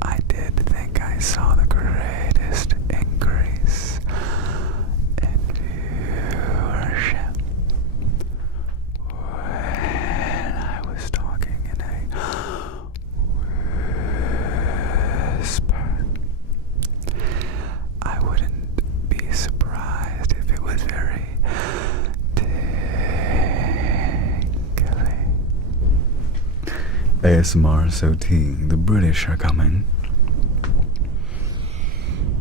I did think I saw the greatest increase in viewership when I was talking in a whisper. I wouldn't be surprised if it was very tingly. ASMR SOT, the British are coming.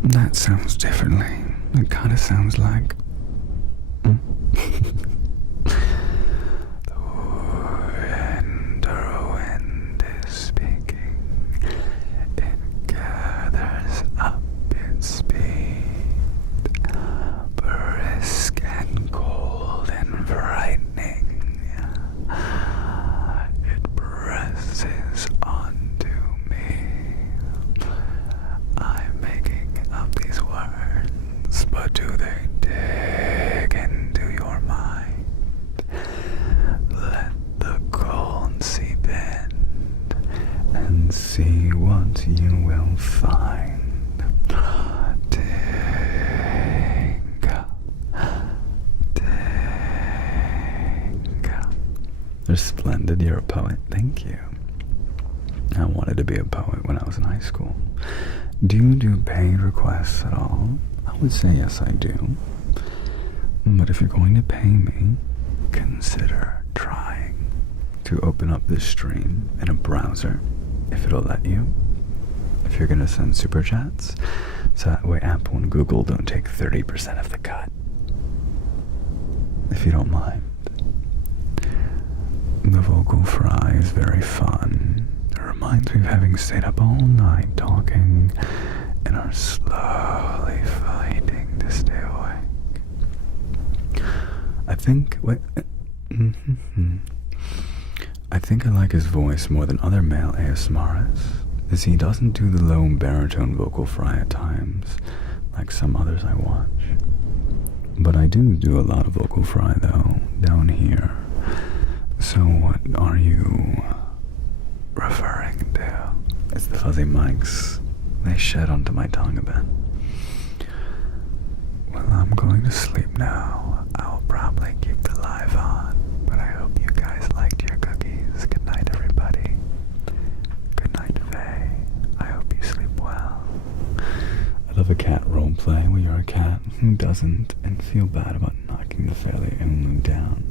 That sounds differently. It kind of sounds like... The wind is speaking. It gathers up its speed. Brisk and cold and frightening. It presses onto me. I'm making up these words, but do they dig into your mind? Let the cold seep in and see what you will find. Tinga, tinga. They're splendid. You're a poet. Thank you. I wanted to be a poet when I was in high school. Do you do paid requests at all? I would say yes, I do. But if you're going to pay me, consider trying to open up this stream in a browser, if it'll let you. If you're going to send super chats, so that way Apple and Google don't take 30% of the cut. If you don't mind. The vocal fry is very fun. It reminds me of having stayed up all night talking and are slowly fighting to stay awake. I think I like his voice more than other male ASMRists, as he doesn't do the low baritone vocal fry at times, like some others I watch. But I do a lot of vocal fry though, down here. So what are you referring to? It's the fuzzy mics. They shed onto my tongue a bit. Well, I'm going to sleep now. I'll probably keep the live on, but I hope you guys liked your cookies. Good night, everybody. Good night, Faye. I hope you sleep well. I love a cat roleplay where you're a cat who doesn't and feel bad about knocking the fairly Emu down.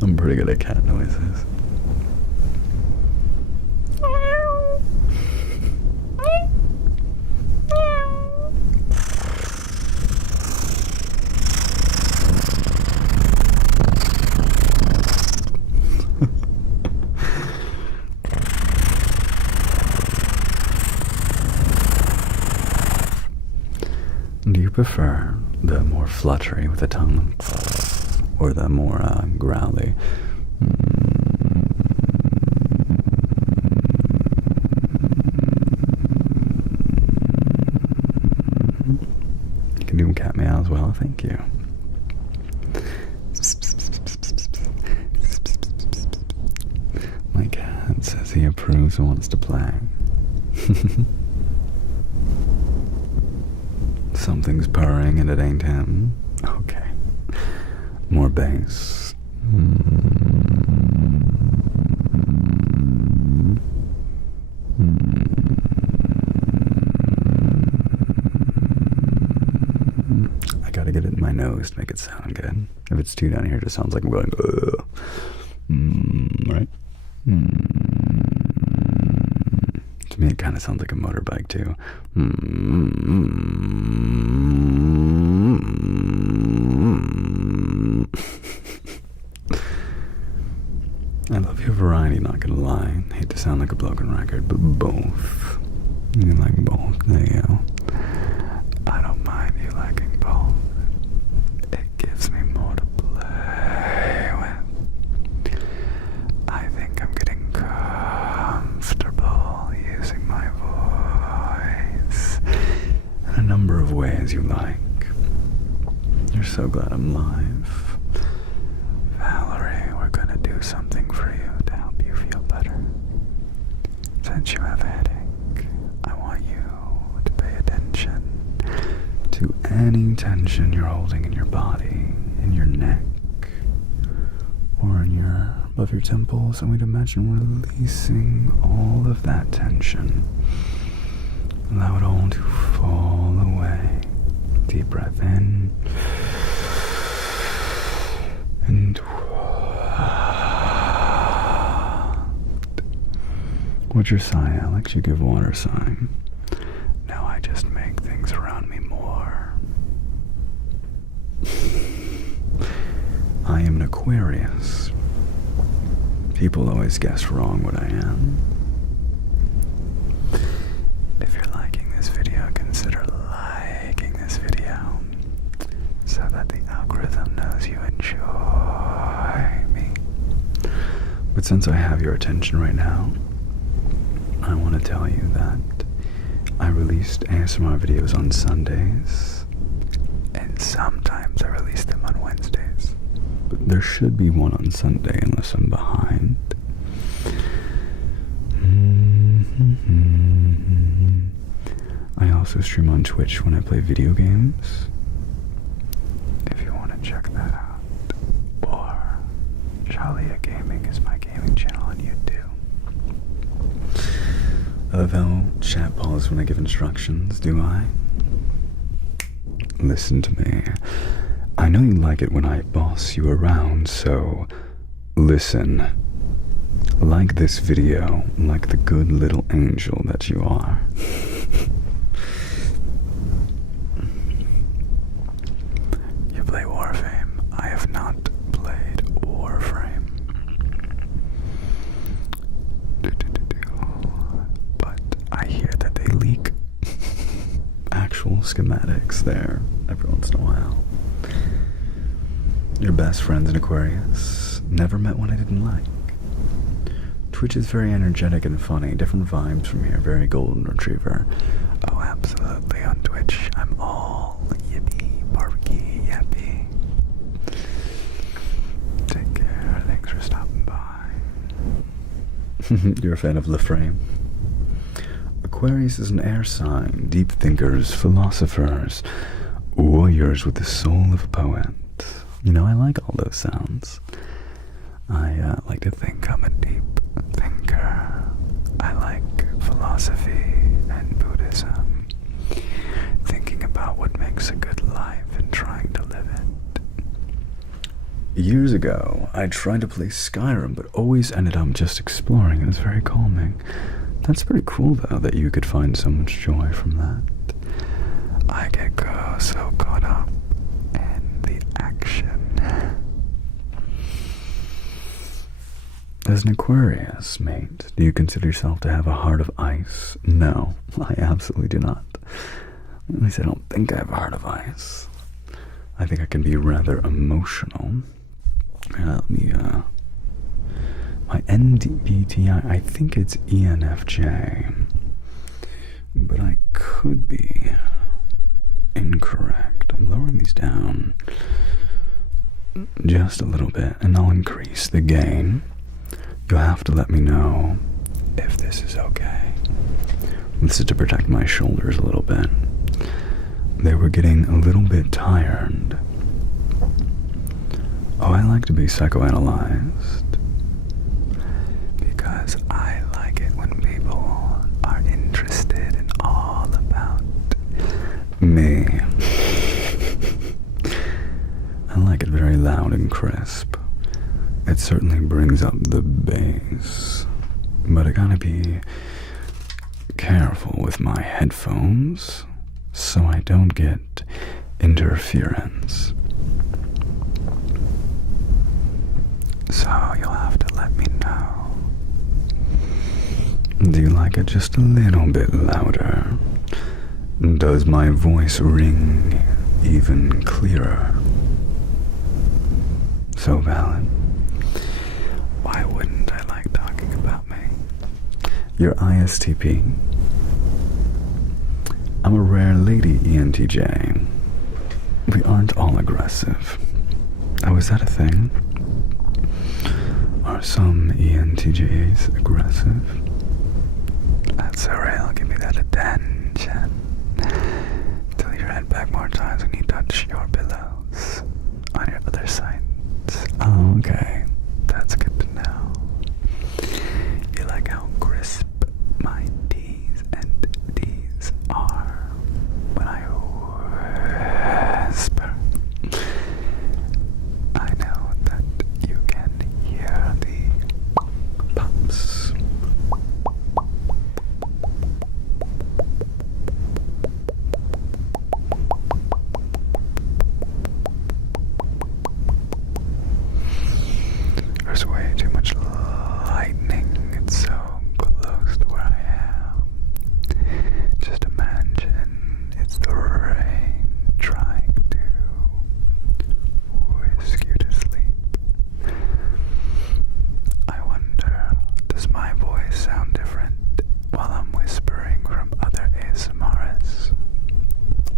I'm pretty good at cat noises. Do you prefer the more fluttery with the tongue, or the more growly? he approves and wants to play. Something's purring and it ain't him. Okay. More bass. I gotta get it in my nose to make it sound good. If it's too down here, it just sounds like I'm going, right? To me, it kind of sounds like a motorbike, too. I love your variety, not gonna lie. Hate to sound like a broken record, but both. You like both, there you go. I don't mind you liking both. It gives me more to play with. I think I'm getting comfortable using my voice in a number of ways you like. You're so glad I'm live. Valerie, we're gonna do something for you to help you feel better. Since you have a headache, I want you to pay attention to any tension you're holding in your body, in your neck, or above your temples, and we'd imagine releasing all of that tension. Allow it all to fall away. Deep breath in. And what's your sign, Alex? You give water sign. Now I just make things around me more. I am an Aquarius. People always guess wrong what I am. If you're liking this video, consider liking this video so that the algorithm knows you enjoy me. But since I have your attention right now, I want to tell you that I released ASMR videos on Sundays, and sometimes I release them on Wednesdays. But there should be one on Sunday unless I'm behind. I also stream on Twitch when I play video games, if you want to check that out. Or Shalia Gaming is my gaming channel on YouTube. I love how chat pause when I give instructions, do I? Listen to me. I know you like it when I boss you around, so listen. Like this video, like the good little angel that you are. You play Warframe. I have not played Warframe. But I hear that they leak actual schematics there every once in a while. Your best friend's an Aquarius. Never met one I didn't like. Twitch is very energetic and funny. Different vibes from here. Very golden retriever. Oh, absolutely. On Twitch, I'm all yippee, barky, yappy. Take care. Thanks for stopping by. You're a fan of Livestream? Aquarius is an air sign. Deep thinkers, philosophers, warriors with the soul of a poet. You know, I like all those sounds. I like to think I'm a deep thinker. I like philosophy and Buddhism. Thinking about what makes a good life and trying to live it. Years ago, I tried to play Skyrim, but always ended up just exploring. It was very calming. That's pretty cool, though, that you could find so much joy from that. I get so caught up in the action. As an Aquarius, mate, do you consider yourself to have a heart of ice? No, I absolutely do not. At least I don't think I have a heart of ice. I think I can be rather emotional. Let me, my NBTI, I think it's ENFJ. But I could be incorrect. I'm lowering these down just a little bit, and I'll increase the gain. You'll have to let me know if this is okay. This is to protect my shoulders a little bit. They were getting a little bit tired. Oh, I like to be psychoanalyzed because I like it when people are interested in all about me. I like it very loud and crisp. It certainly brings up the bass, but I gotta be careful with my headphones so I don't get interference. So you'll have to let me know. Do you like it just a little bit louder? Does my voice ring even clearer? So valid. Why wouldn't I like talking about me? Your ISTP. I'm a rare lady ENTJ. We aren't all aggressive. Oh, is that a thing? Are some ENTJs aggressive? That's so real. Give me that attention. Tilt your head back more times when you touch your pillows on your other sides. Oh, okay. That's good to know. You like how crisp my T's and D's are when I whisper. I know that you can hear the pops. There's way too much lightning. It's so close to where I am. Just imagine it's the rain trying to whisk you to sleep. I wonder, does my voice sound different while I'm whispering from other ASMRs?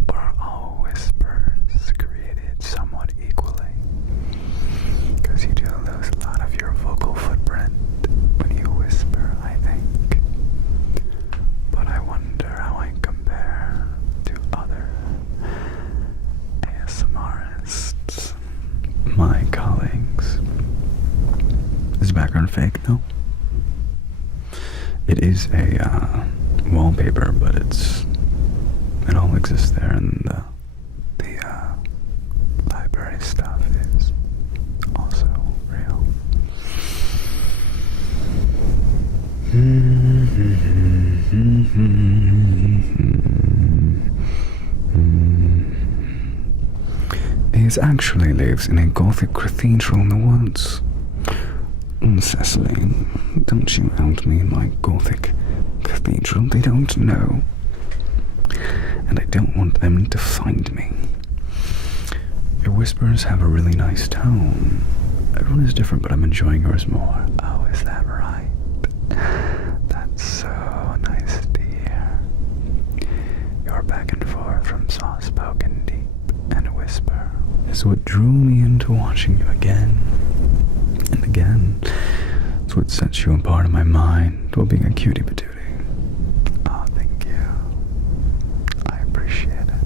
Or are all whispers created somewhat equally? Because you do lose a lot of your vocal footprint when you whisper, I think. But I wonder how I compare to other ASMRists, my colleagues. Is the background fake, though? It is a wallpaper, but it all exists there, and the library stuff is also real. He actually lives in a Gothic cathedral in the woods. Cecily, don't you out me in my Gothic cathedral. They don't know. And I don't want them to find me. Your whispers have a really nice tone. Everyone is different, but I'm enjoying yours more. Oh, is that right? That's so nice to hear. Your back and forth from soft-spoken deep and whisper is what drew me into watching you again and again. It's what sets you apart in my mind while being a cutie patootie. Oh, thank you. I appreciate it.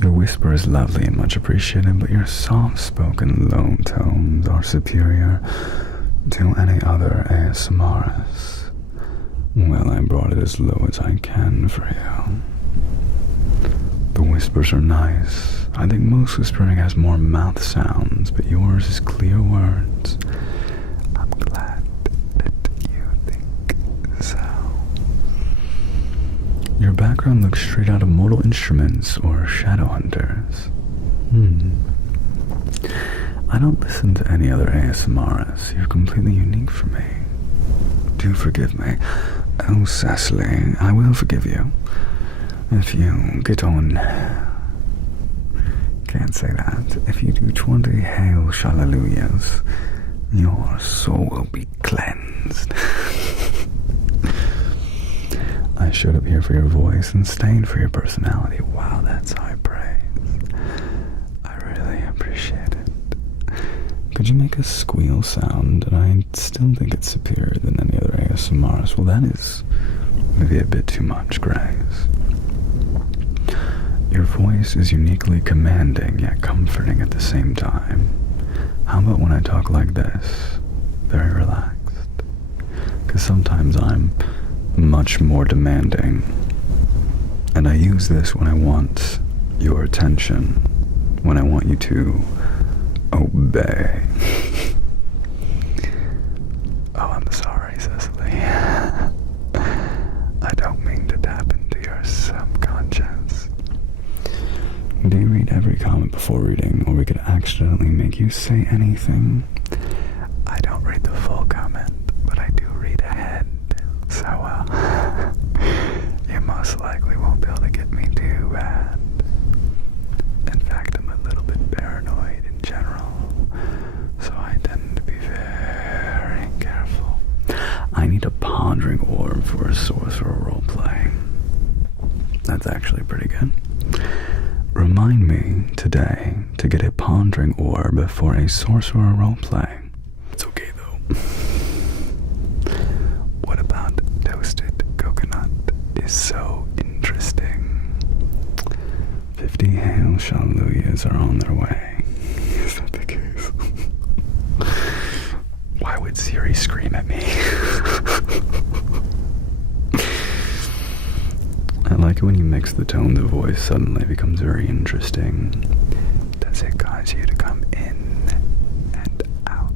Your whisper is lovely and much appreciated, but your soft-spoken low tones are superior to any other ASMRs. Well, I brought it as low as I can for you. The whispers are nice. I think most whispering has more mouth sounds, but yours is clear words. I'm glad that you think so. Your background looks straight out of Mortal Instruments or Shadowhunters. I don't listen to any other ASMRs. You're completely unique for me. Do forgive me. Oh, Cecily, I will forgive you. If you get on... Can't say that. If you do 20 Hail Shallelujahs, your soul will be cleansed. I showed up here for your voice and stayed for your personality. Wow, that's high praise. I really appreciate it. Could you make a squeal sound? And I still think it's superior than any other ASMRs. Well, that is maybe a bit too much, Grace. Your voice is uniquely commanding yet comforting at the same time. How about when I talk like this? Very relaxed. Because sometimes I'm much more demanding. And I use this when I want your attention. When I want you to obey. Oh, I'm sorry, Cecily. I don't mean to tap into your subconscious. Do you read every comment before reading, or we could accidentally make you say anything? I don't read the full comment, but I do read ahead. So, you most likely won't be able to get me too bad. In fact, I'm a little bit paranoid in general, so I tend to be very careful. I need a pondering orb for a sorcerer roleplay. That's actually pretty good. Remind me today to get a pondering orb for a sorcerer roleplay. It's okay though. What about toasted coconut is so interesting. 50 hail hallelujahs are on their way. Is that the case? Why would Siri scream at me? I like it when you mix the tones of voice, suddenly it becomes very interesting. Does it cause you to come in and out?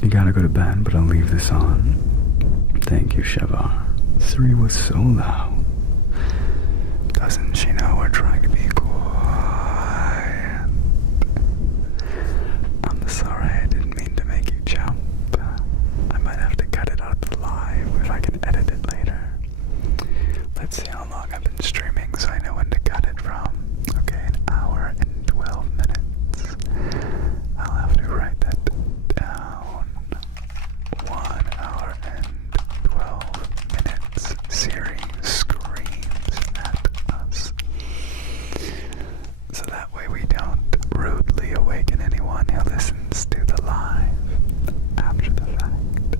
You gotta go to bed, but I'll leave this on. Thank you, Shavar. Siri was so loud. Doesn't she know we're trying to be quiet? I'm sorry, I didn't mean to make you jump. I might have to cut it out of the live if I can edit it later. Let's see how long I've been streaming so I know when to cut it from. Okay, an hour and 12 minutes. I'll have to write that down. 1 hour and 12 minutes. Siri screams at us. So that way we don't rudely awaken anyone who listens to the live after the fact.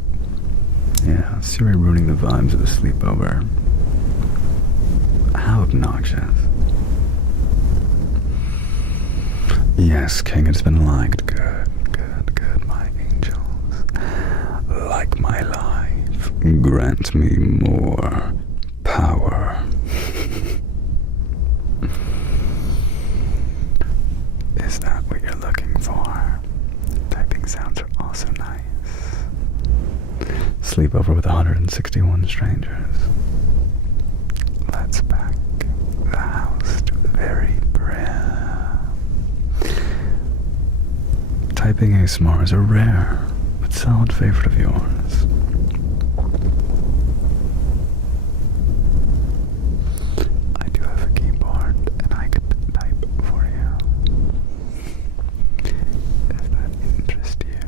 Yeah, Siri ruining the vibes of the sleepover. How obnoxious. Yes, King, it's been liked. Good, good, good, my angels. Like my life. Grant me more power. Is that what you're looking for? Typing sounds are also nice. Sleepover with 161 strangers. Let's pack the house to the very brim. Typing ASMR is a rare but solid favorite of yours. I do have a keyboard and I could type for you. If that interests you,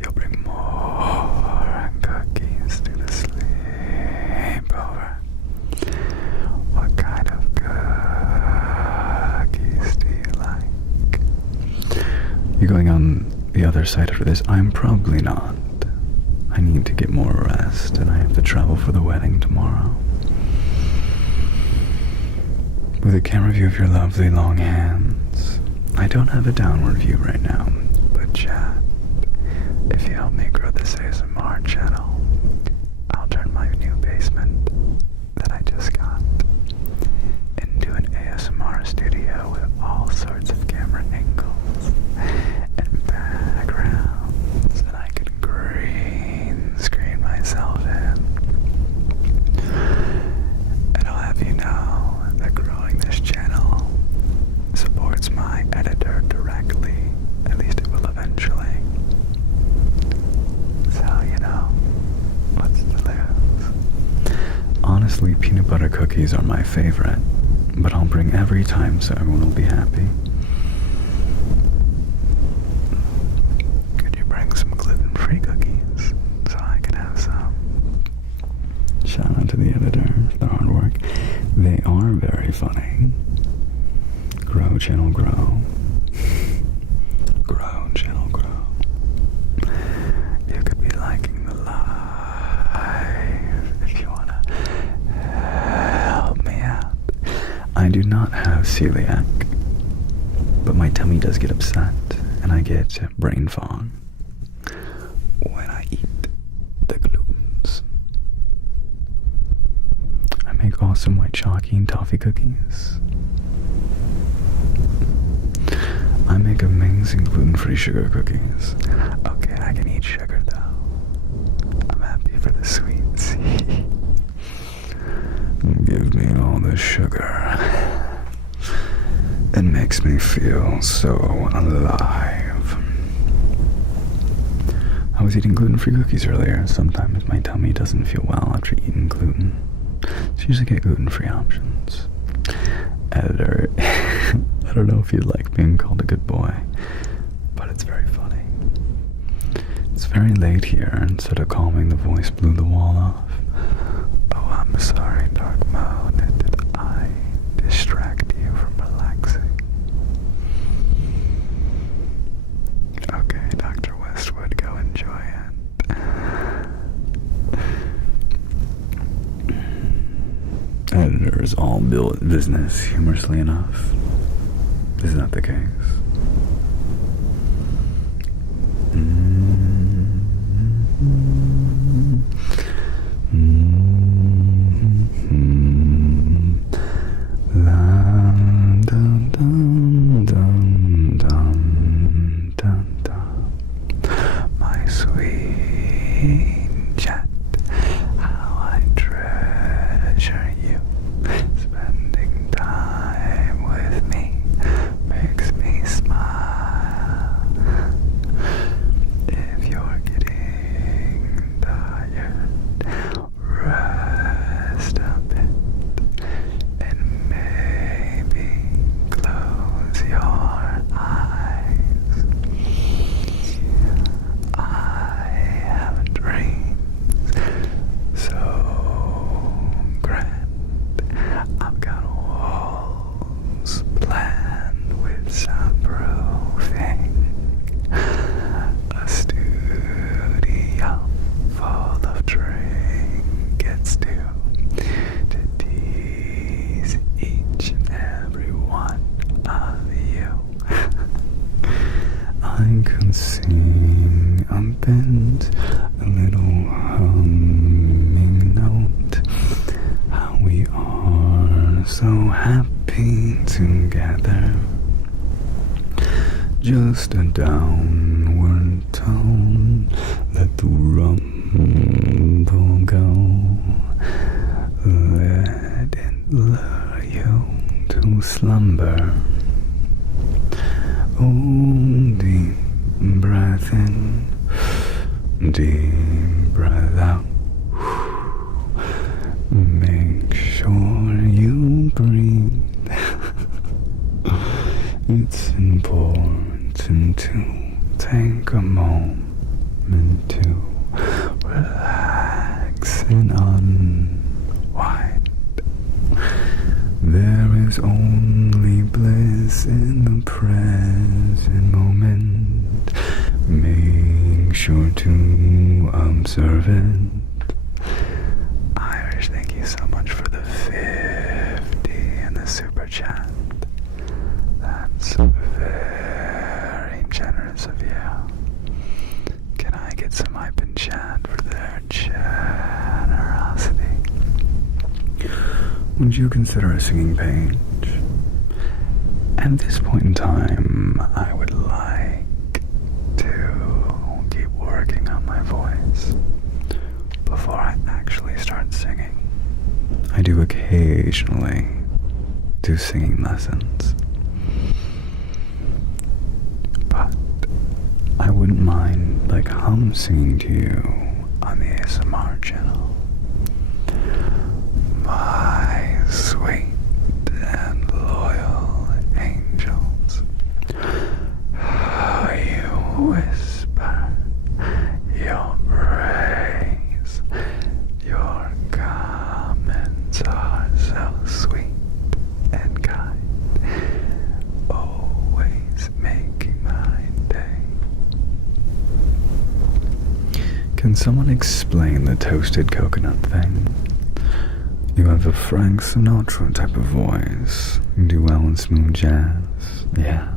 you'll bring more cookies to the sleepover. What kind of cookies do you like? You're going on the other side after this? I'm probably not. I need to get more rest, and I have to travel for the wedding tomorrow. With a camera view of your lovely long hands. I don't have a downward view right now, but chat, if you help me grow this ASMR channel, I'll turn my new basement that I just got into an ASMR studio with all sorts of camera angles and backgrounds that I could green screen myself in. And I'll have you know that growing this channel supports my editor directly. At least it will eventually. So, you know, what's to lose? Honestly, peanut butter cookies are my favorite, but I'll bring every time so everyone will be happy. Could you bring some gluten-free cookies so I can have some? Shout out to the editor for the hard work. They are very funny. Grow, channel, grow. Grow, channel, grow. You could be liking the not have celiac, but my tummy does get upset, and I get brain fog when I eat the glutens. I make awesome white chalky and toffee cookies. I make amazing gluten-free sugar cookies. Okay, I can eat sugar though. I'm happy for the sweets. Give me all the sugar. It makes me feel so alive. I was eating gluten-free cookies earlier. Sometimes my tummy doesn't feel well after eating gluten. So usually get gluten-free options. Editor, I don't know if you'd like being called a good boy, but it's very funny. It's very late here, and instead of calming, the voice blew the wall off. Oh, I'm sorry, Dark Mode. Did I distract you from relaxing? Okay, Dr. Westwood, go enjoy it. Editors all build business, humorously enough. Is that the case? My sweet chat, how I treasure you. Spending time with me makes me smile. If you're getting tired, rest a bit and maybe close your eyes. I have dreams so grand. I've got walls planned with soundproofing, a studio full of trinkets to tease each and every one of you. I could sing a bit, a little humming note, how we are so happy together. Just a downward tone, let the rumble go. Let it lure you to slumber. Oh, deep breath in, deep breath out. Make sure you breathe. It's important to take a moment to relax and unwind. There is only bliss in the present moment. Make sure to observe it. Irish, thank you so much for the 50 and the super chat. That's very generous of you. Can I get some hype in chat for their generosity? Would you consider a singing page? At this point in time, I would like to keep working on my voice before I actually start singing. I do occasionally do singing lessons, but I wouldn't mind like hum singing to you on the ASMR channel. My sweet and loyal angels, how you whisper your praise. Your comments are so sweet and kind, always making my day. Can someone explain the toasted coconut thing? You have a Frank Sinatra type of voice. You do well in smooth jazz. Yeah.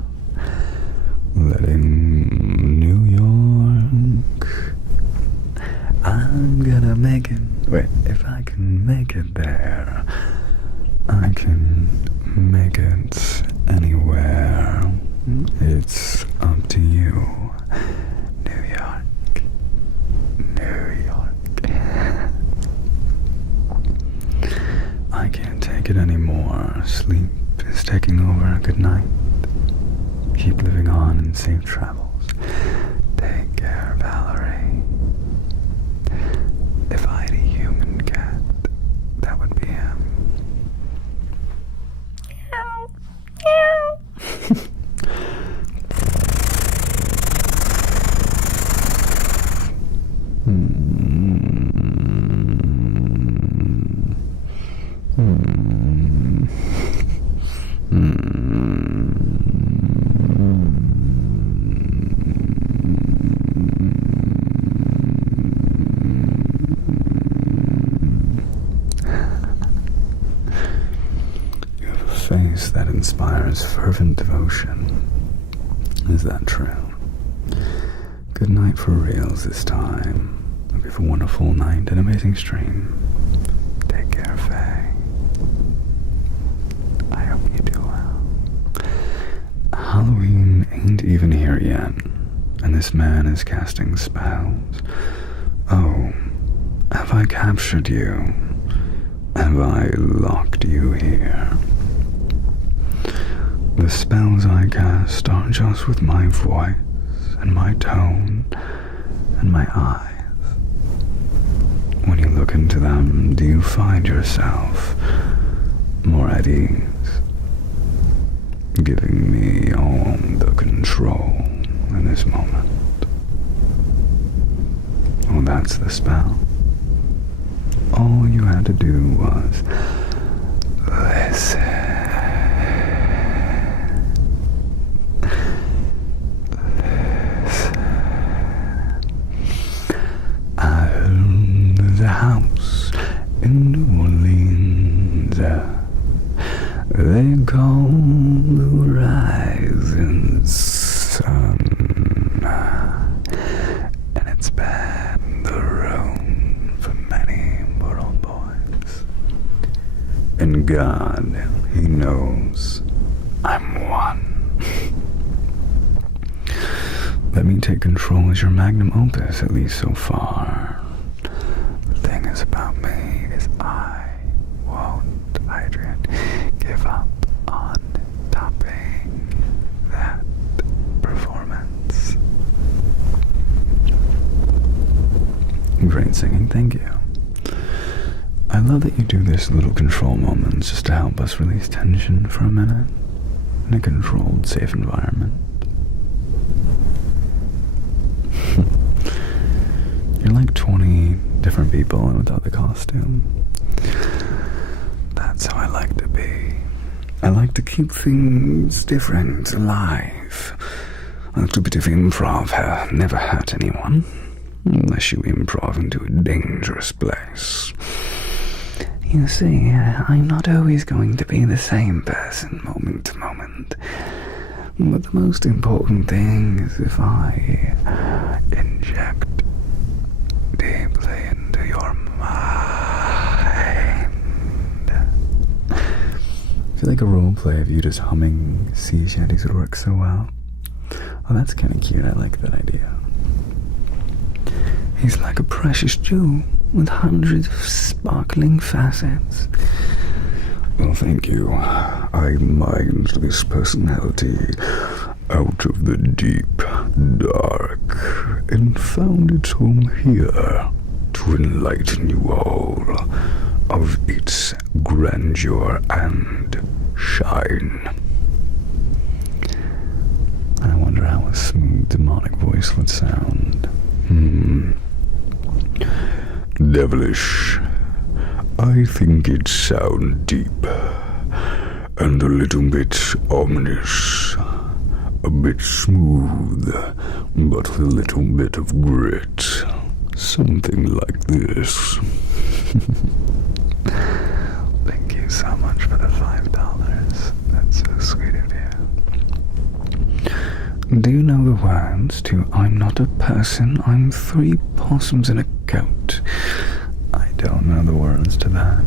Let in New York. I'm gonna make it. Wait, if I can make it there, I can make it anywhere. It's up to you. New York. New York. I can't take it anymore. Sleep is taking over. Good night. Keep living on and safe travels. Take care, Valerie. If I had a human cat, that would be him. Meow. Meow. Face that inspires fervent devotion. Is that true? Good night for reals this time. Hope you have a wonderful night and amazing stream. Take care, Faye. I hope you do well. Halloween ain't even here yet, and this man is casting spells. Oh, have I captured you? Have I locked you here? The spells I cast are just with my voice and my tone and my eyes. When you look into them, do you find yourself more at ease, giving me all the control in this moment? Well, that's the spell. All you had to do was listen. The house in New Orleans, they call the rising sun, and it's been the ruin for many little boys. And God, He knows I'm one. Let me take control as your magnum opus, at least so far. The thing is about me is I won't, Adrian, give up on topping that performance. Great singing, thank you. I love that you do this little control moments just to help us release tension for a minute in a controlled, safe environment. You're like 20 different people without the costume. That's how I like to be. I like to keep things different, alive. A little bit of improv never hurt anyone, unless you improv into a dangerous place. You see, I'm not always going to be the same person moment to moment. But the most important thing is if I inject deeply into your mind. I feel like a roleplay of you just humming sea shanties would work so well. Oh, that's kind of cute. I like that idea. He's like a precious jewel with hundreds of sparkling facets. Well, thank you. I mined this personality out of the deep dark and found its home here to enlighten you all of its grandeur and shine. I wonder how a smooth demonic voice would sound. Devilish. I think it sounds deep and a little bit ominous, a bit smooth, but with a little bit of grit. Something like this. so much for the $5. That's so sweet of you. Do you know the words to I'm not a person, I'm 3 possums in a coat? I don't know the words to that,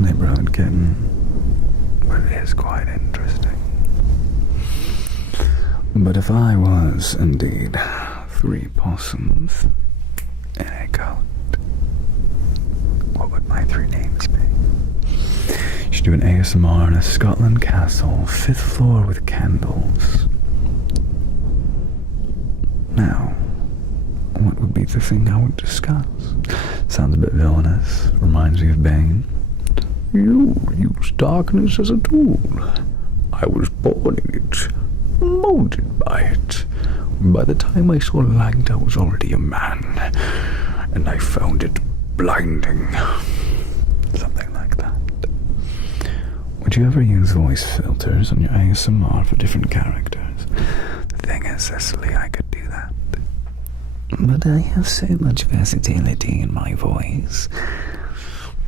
neighborhood kitten, but it is quite interesting. But if I was indeed 3 possums in a coat, what would my 3 names be? You should do an ASMR in a Scotland castle, 5th floor with candles. Now, what would be the thing I would discuss? Sounds a bit villainous, reminds me of Bane. You use darkness as a tool. I was born in it, molded by it. By the time I saw light, I was already a man, and I found it blinding. Something like that. Would you ever use voice filters on your ASMR for different characters? The thing is, Cecily, I could do that. But I have so much versatility in my voice.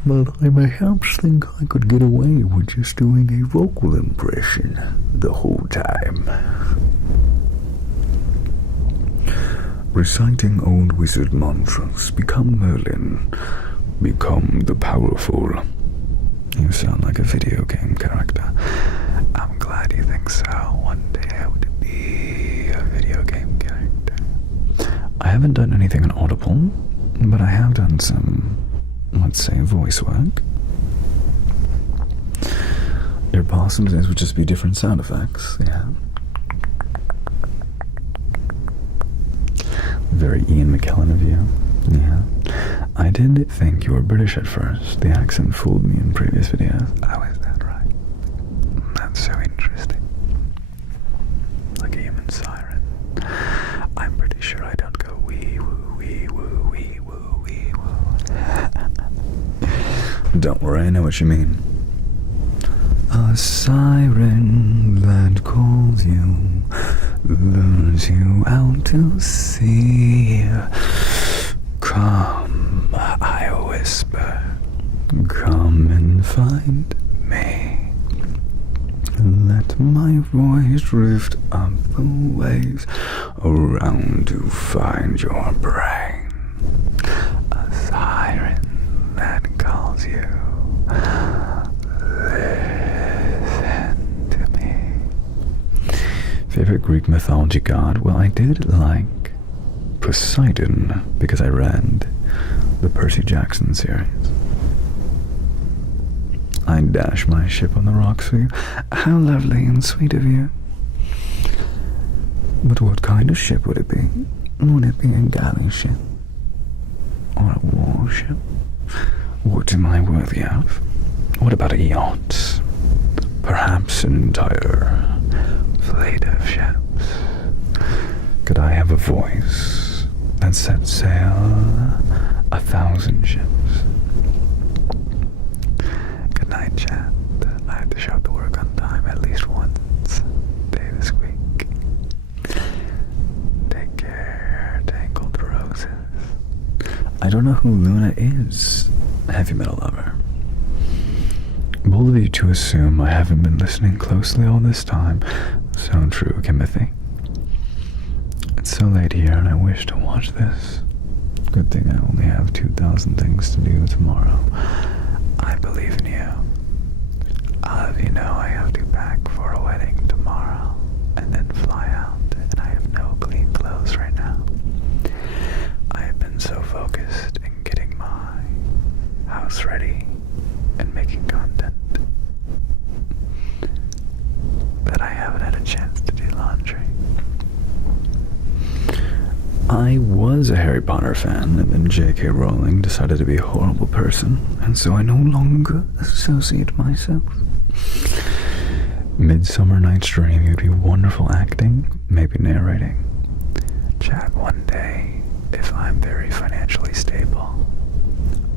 But I perhaps think I could get away with just doing a vocal impression the whole time. Reciting old wizard mantras. Become Merlin. Become the powerful. You sound like a video game character. I'm glad you think so. One day I would be a video game character. I haven't done anything on Audible, but I have done some, let's say, voice work. Your possums would just be different sound effects, yeah. Very Ian McKellen of you, yeah. I did think you were British at first. The accent fooled me in previous videos. Oh, is that right? That's so interesting. Like a human siren. I'm pretty sure I don't go wee woo, wee woo, wee woo, wee woo. Don't worry, I know what you mean. A siren that calls you, lures you out to sea. Come, I whisper, come and find me. Let my voice drift up the waves around to find your brain. A siren that calls you. Listen to me. Favorite Greek mythology god? Well, I did like Poseidon because I read the Percy Jackson series. I'd dash my ship on the rocks for you. How lovely and sweet of you. But what kind of ship would it be? Would it be a galley ship? Or a warship? What am I worthy of? What about a yacht? Perhaps an entire fleet of ships. Could I have a voice that set sail 1,000 ships? Good night, chat. I have to show up to work on time at least once a day this week. Take care, tangled roses. I don't know who Luna is. Heavy metal lover. Bold of you to assume I haven't been listening closely all this time. So true, Timothy. It's so late here and I wish to watch this. Good thing I only have 2,000 things to do tomorrow. I believe in you. All of you know I have to pack for a wedding tomorrow and then fly out, and I have no clean clothes right now. I have been so focused in getting my house ready and making content that I haven't had a chance to do laundry. I was a Harry Potter fan, and then J.K. Rowling decided to be a horrible person, and so I no longer associate myself. Midsummer Night's Dream, you'd be wonderful acting, maybe narrating. Chat, one day, if I'm very financially stable,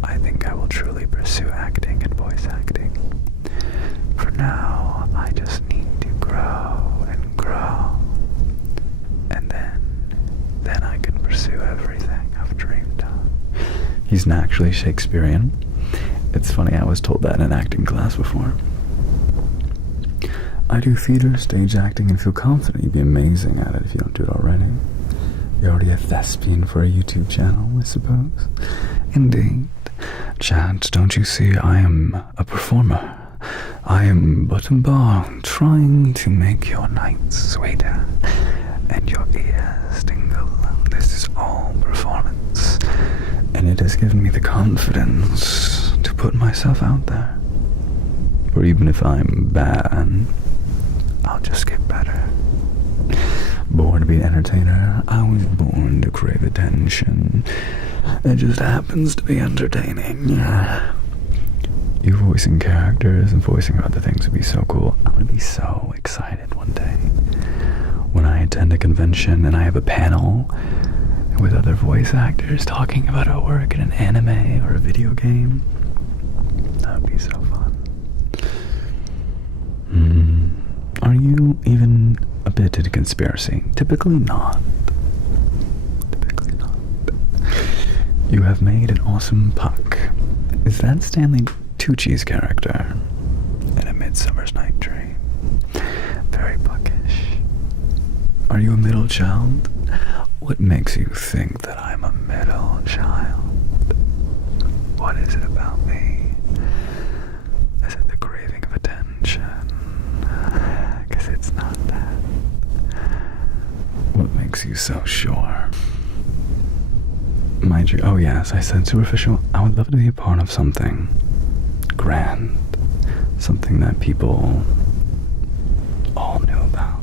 I think I will truly pursue acting and voice acting. For now, I just need to grow and grow, and then I can pursue everything I've dreamed of. He's naturally Shakespearean. It's funny, I was told that in an acting class before. I do theater, stage acting, and feel confident you'd be amazing at it if you don't do it already. You're already a thespian for a YouTube channel, I suppose. Indeed. Chad, don't you see I am a performer? I am but a bar trying to make your nights sweeter and your ears tingle. This is all performance, and it has given me the confidence to put myself out there. For even if I'm bad, I'll just get better. Born to be an entertainer, I was born to crave attention. It just happens to be entertaining. You voicing characters and voicing other things would be so cool. I'm gonna be so excited one day when I attend a convention and I have a panel with other voice actors talking about our work in an anime or a video game. That would be so fun. Are you even a bit into conspiracy? Typically not. Typically not. You have made an awesome puck. Is that Stanley Tucci's character in A Midsummer's Night Dream? Very puckish. Are you a middle child? What makes you think that I'm a middle child? What is it about me? Is it the craving of attention? Because it's not that. What makes you so sure? Mind you, oh yes, I said superficial. I would love to be a part of something grand. Something that people all knew about.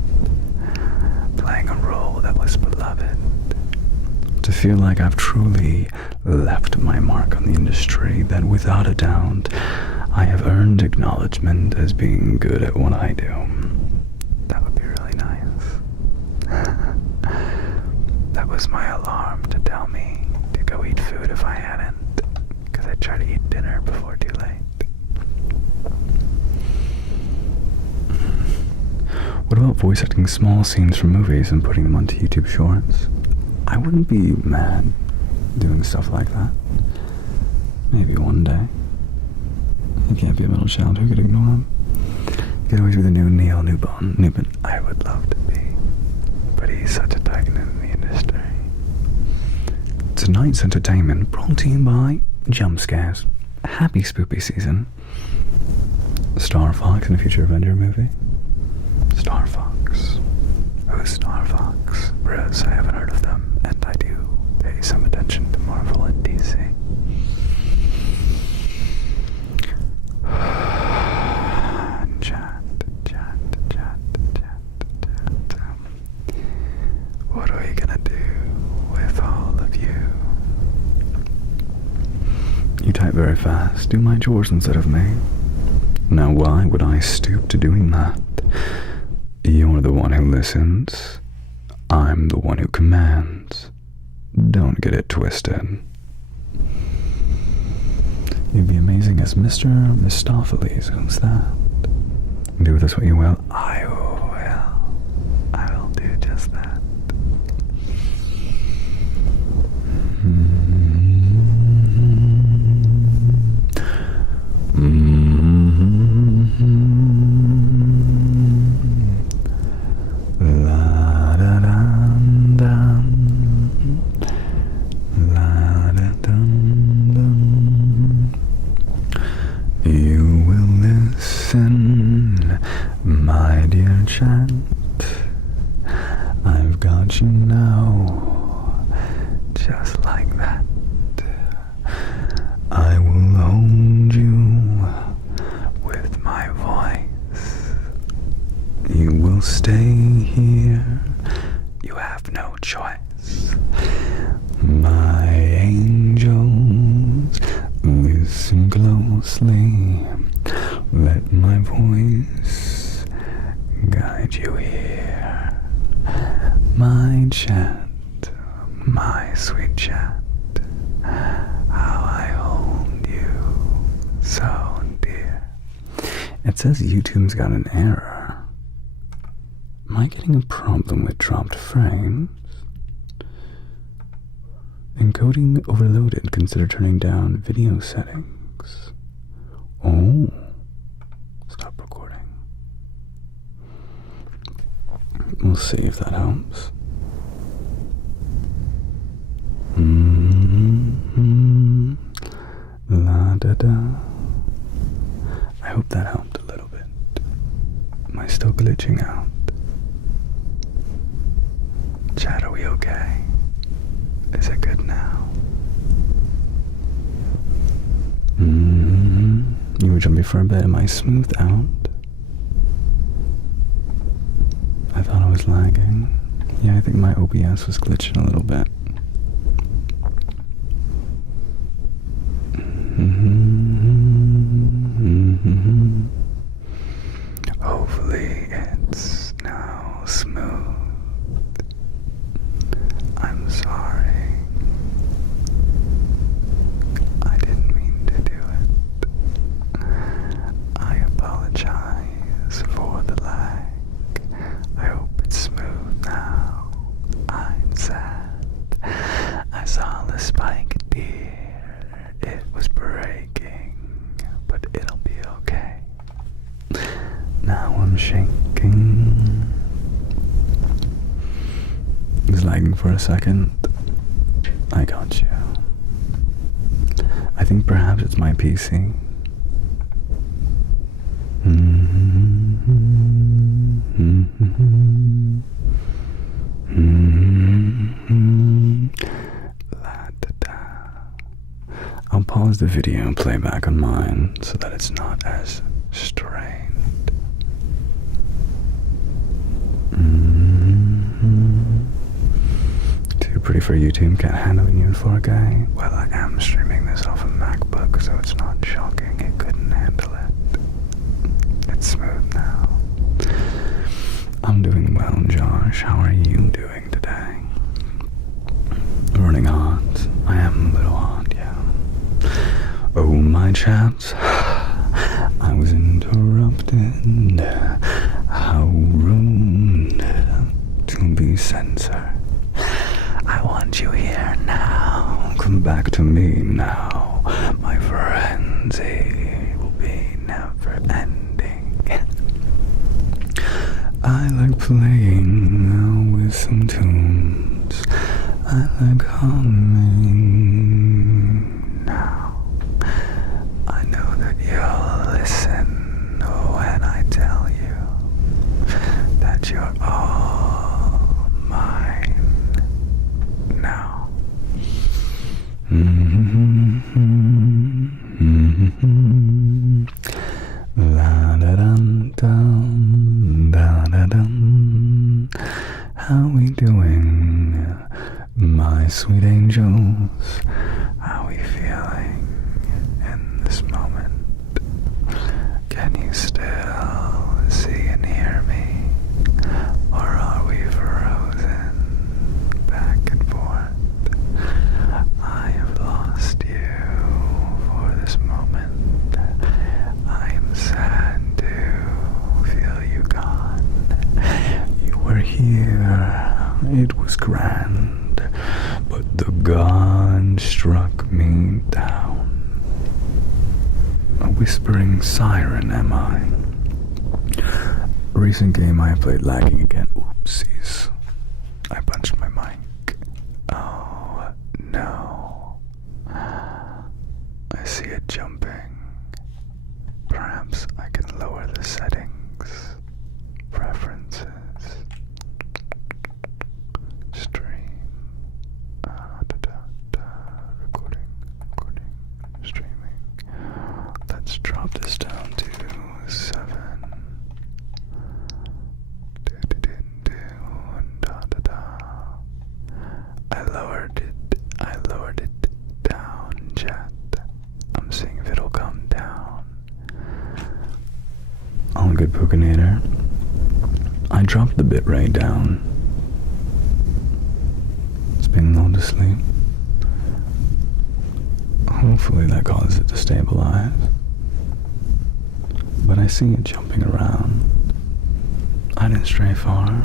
Playing a role that was beloved. To feel like I've truly left my mark on the industry, that without a doubt, I have earned acknowledgement as being good at what I do. That would be really nice. That was my alarm to tell me to go eat food if I hadn't, because I try to eat dinner before too late. What about voice acting small scenes from movies and putting them onto YouTube Shorts? I wouldn't be mad doing stuff like that. Maybe one day. You can't be a middle child, who could ignore him? You could always be the new Neil Newman. I would love to be. But he's such a titan in the industry. Tonight's entertainment brought to you by jump scares. Happy spoopy season. Star Fox in a future Avenger movie. Star Fox. Who's Star Fox? Bros, I haven't heard of them, and I do pay some attention to Marvel and DC. Chat. What are we gonna do with all of you? You type very fast. Do my chores instead of me. Now why would I stoop to doing that? You're the one who listens. I'm the one who commands. Don't get it twisted. You'd be amazing as Mr. Mistopheles. Who's that? Do with us what you will. I will do just that. You will listen, my dear chant. I've got you now, just like that. I will hold you with my voice. You will stay here, you have no choice. My angels, listen closely. Let my voice guide you here. My chant, my sweet chant. How I hold you so dear. It says YouTube's got an error. Am I getting a problem with dropped frames? Encoding overloaded. Consider turning down video settings. Oh, stop recording. We'll see if that helps. La da da. I hope that helped a little bit. Am I still glitching out? Chat, are we okay? Is it good now? You were jumping for a bit. Am I smoothed out? I thought I was lagging. Yeah, I think my OBS was glitching a little bit. Hopefully it's now smooth. I'm sorry. I didn't mean to do it. I apologize for the lag. I hope it's smooth now. I'm sad. I saw the spike deer. It was breaking, but it'll be okay. Now I'm shaking. It was lagging for a second. I got you. I think perhaps it's my PC. I'll pause the video and play back on mine so that it's not as strained. Too pretty for YouTube, can't handle you, 4K. Well, I am streaming this off a MacBook, so it's not shocking it couldn't handle it. It's smooth now. I'm doing well, Josh. How are you doing today? Running hot. I am a little hot, yeah. Oh, my chaps. I was interrupted. How rude to be censored. I want you here now. Come back to me now. My frenzy will be never ending. I like playing with some tunes. I like humming now. I know that you'll listen when I tell you that you're all mine now. La da dum dum da da dum. How we doing, my sweet angels? How we feeling in this moment? Can you still see and hear me? Or are we frozen back and forth? I have lost you for this moment. I am sad to feel you gone. You were here, it was grand, but the gun struck me down. A whispering siren am I. Recent game I played lagging again. Oopsies. I punched my mic. Oh no. I see it jumping. Perhaps I can lower the settings. Preferences. Stream. Recording. Streaming. Let's drop this down to 7. I lowered it down, chat. I'm seeing if it'll come down. All good, Pokinator. I dropped the bitrate down. It's been lulled to sleep. Hopefully that causes it to stabilize. But I see it jumping around. I didn't stray far.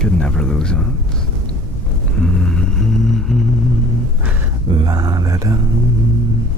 Could never lose us. La da dum.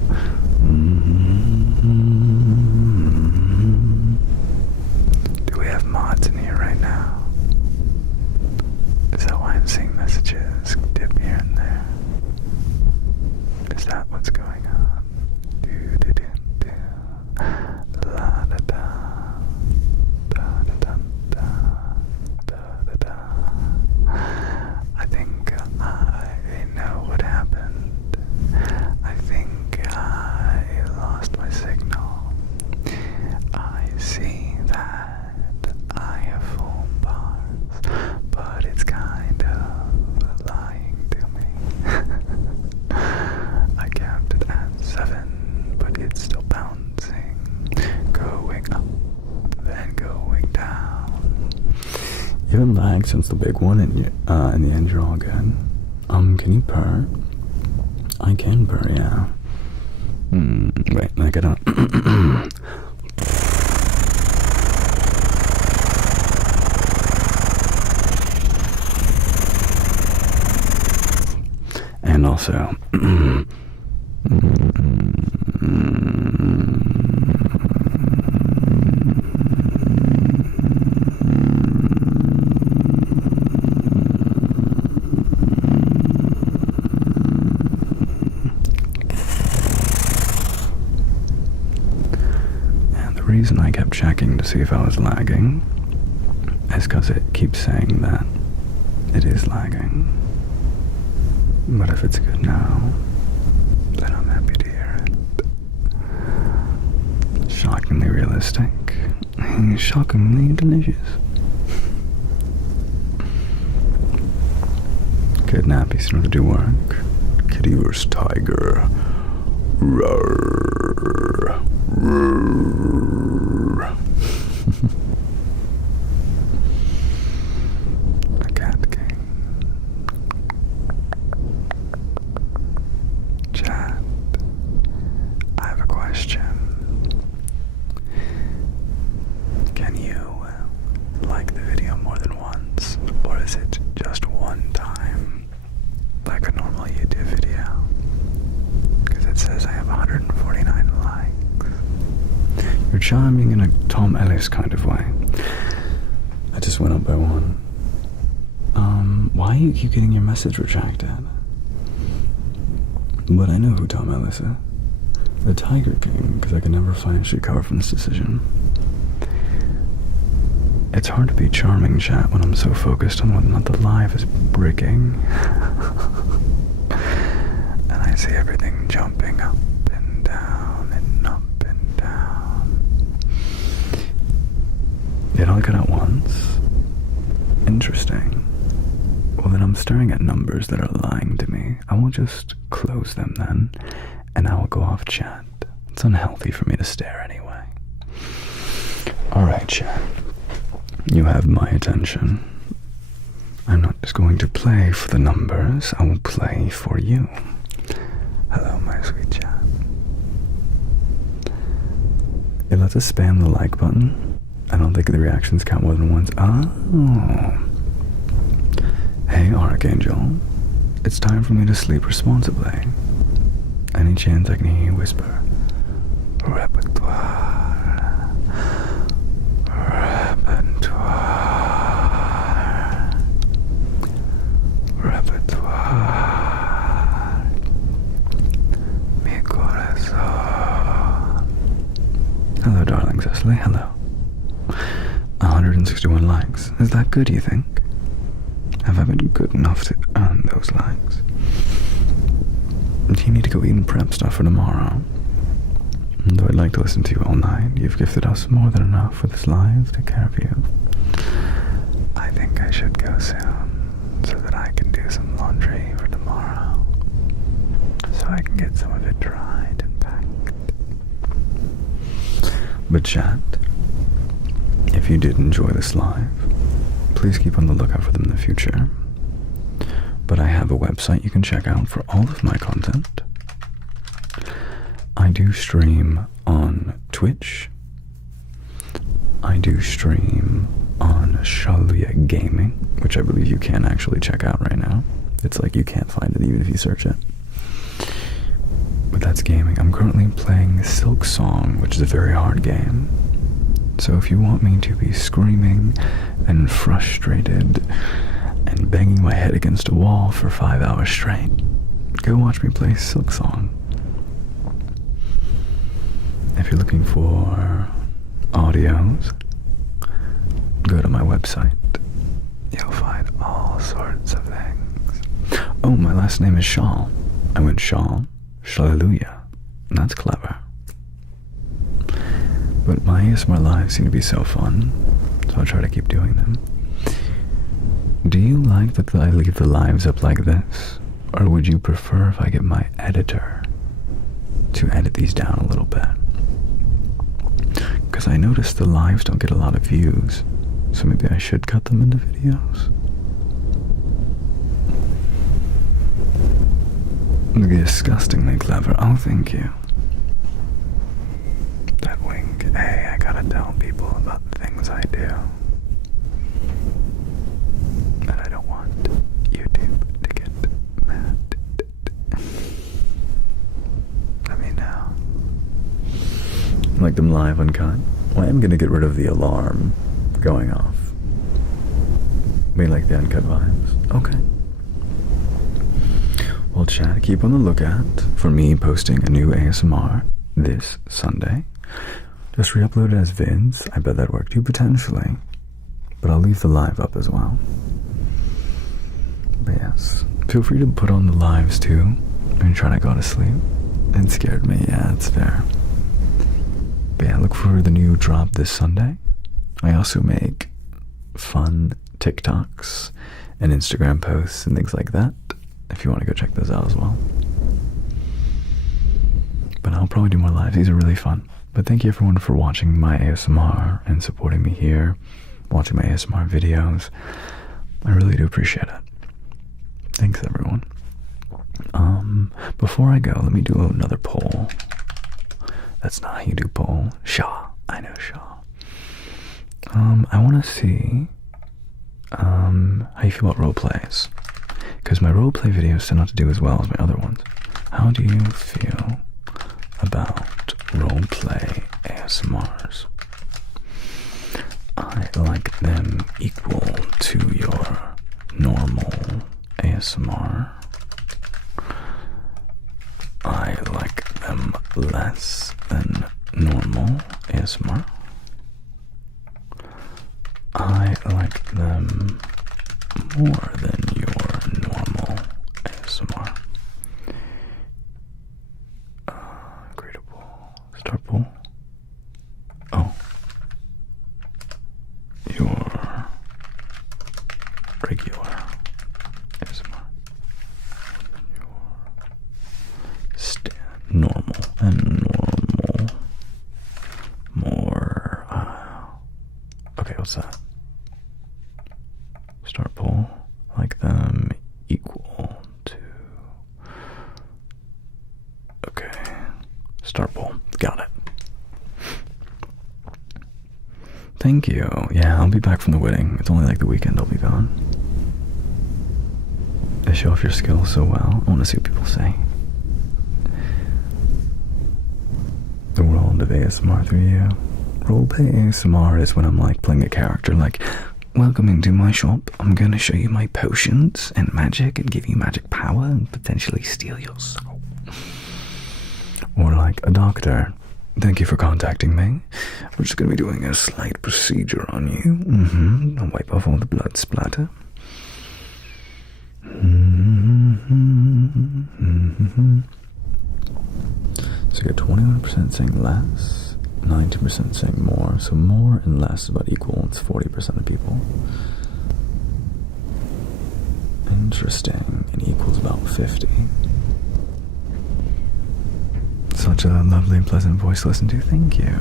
good lag since the big one, and in the end you're all good. Can you purr? I can purr, yeah. Wait, I gotta... And also... The reason I kept checking to see if I was lagging is because it keeps saying that it is lagging. But if it's good now, then I'm happy to hear it. Shockingly realistic. Shockingly delicious. Good nappies in order to do work. Kitty vs. tiger. Roar. Roar. A cat king. Chat. I have a question. Can you like the video more than once? Or is it just one time? Like a normal YouTube video? Because it says I have 149 likes. You're charming in a Tom Ellis kind of way. I just went up by one. Why you keep getting your message retracted? But I know who Tom Ellis is. The Tiger King, because I can never financially recover from this decision. It's hard to be charming, chat, when I'm so focused on whether or not the live is breaking. And I see everything jumping up and down and up and down. Did I look at it once? Interesting. Well, then I'm staring at numbers that are lying to me. I will just close them then, and I will go off chat. It's unhealthy for me to stare anyway. Alright, chat. You have my attention. I'm not just going to play for the numbers, I will play for you. Hello, my sweet chat. It lets us spam the like button. I don't think the reactions count more than once. Oh. Hey, Archangel. It's time for me to sleep responsibly. Any chance I can hear you whisper? Repertoire. Repertoire. Repertoire. Mi corazón. Hello, darling Cecily. Hello. 161 likes. Is that good, you think? Have I been good enough to earn those likes? Do you need to go eat and prep stuff for tomorrow? Though I'd like to listen to you all night, you've gifted us more than enough with this live to take care of you. I think I should go soon, so that I can do some laundry for tomorrow. So I can get some of it dried and packed. But chat, if you did enjoy this live, please keep on the lookout for them in the future. But I have a website you can check out for all of my content. I do stream on Twitch. I do stream on Shaluya Gaming, which I believe you can actually check out right now. It's like you can't find it even if you search it. But that's gaming. I'm currently playing Silk Song, which is a very hard game. So if you want me to be screaming and frustrated and banging my head against a wall for 5 hours straight, go watch me play Silk Song. If you're looking for audios, go to my website. You'll find all sorts of things. Oh, my last name is Shaw. I went Shaw, Hallelujah. That's clever. But my ASMR lives seem to be so fun, so I'll try to keep doing them. Do you like that I leave the lives up like this? Or would you prefer if I get my editor to edit these down a little bit? Because I noticed the lives don't get a lot of views so maybe I should cut them into videos. Disgustingly clever. Oh, thank you. That wink. Hey, I gotta tell people about the things I do. And I don't want YouTube to get mad. Let me know. Like them live uncut. Well, I am gonna get rid of the alarm going off. We like the uncut vibes. Okay. Well, chat, keep on the lookout for me posting a new ASMR this Sunday. Just re-upload it as vids. I bet that worked too, potentially. But I'll leave the live up as well. But yes, feel free to put on the lives too when you're trying to go to sleep. It scared me, yeah, it's fair. But yeah, look for the new drop this Sunday. I also make fun TikToks and Instagram posts and things like that, if you want to go check those out as well. But I'll probably do more lives. These are really fun. But thank you everyone for watching my ASMR and supporting me here, watching my ASMR videos. I really do appreciate it. Thanks everyone. Before I go, let me do another poll. That's not how you do poll. Shaw. I know Shaw. I want to see how you feel about roleplays. Because my roleplay videos tend not to do as well as my other ones. How do you feel about roleplay ASMRs? I like them equal to your normal ASMR. I like them less than normal ASMR. I like them more than your normal ASMR. Gradable. Start poll. Oh. Your regular ASMR. Your normal and normal. More. Okay, what's that? Start poll. Like them equal to. Okay. Start poll. Got it. Thank you. Yeah, I'll be back from the wedding. It's only like the weekend I'll be gone. They show off your skills so well. I want to see what people say. The world of ASMR through you. Roleplay ASMR is when I'm like playing a character, like, welcome into my shop. I'm going to show you my potions and magic and give you magic power and potentially steal your soul. Or like a doctor. Thank you for contacting me. We're just going to be doing a slight procedure on you. I'll wipe off all the blood splatter. So you get 21% saying less, 19% saying more. So more and less is about equal. It's 40% of people. Interesting. And equals about 50. Such a lovely and pleasant voice to listen to. Thank you.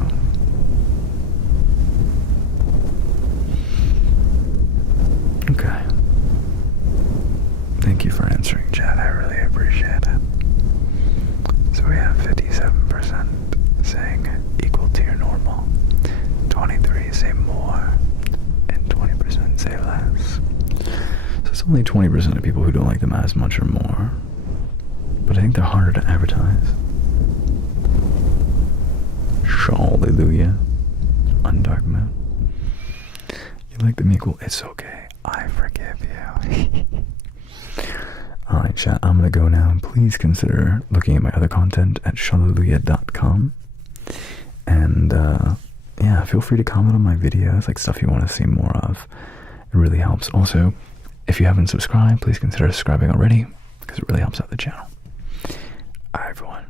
Okay. Thank you for answering, chat. I really appreciate it. So we have 57% saying equal to your normal, 23 say more, and 20% say less. So it's only 20% of people who don't like them as much or more. But I think they're harder to advertise. Hallelujah. Undark moon. You like them equal? It's okay. I forgive you. Alright, chat, I'm gonna go now. Please consider looking at my other content at shallelujah.com. And, yeah, feel free to comment on my videos, like stuff you want to see more of. It really helps. Also, if you haven't subscribed, please consider subscribing already, because it really helps out the channel. Alright, everyone.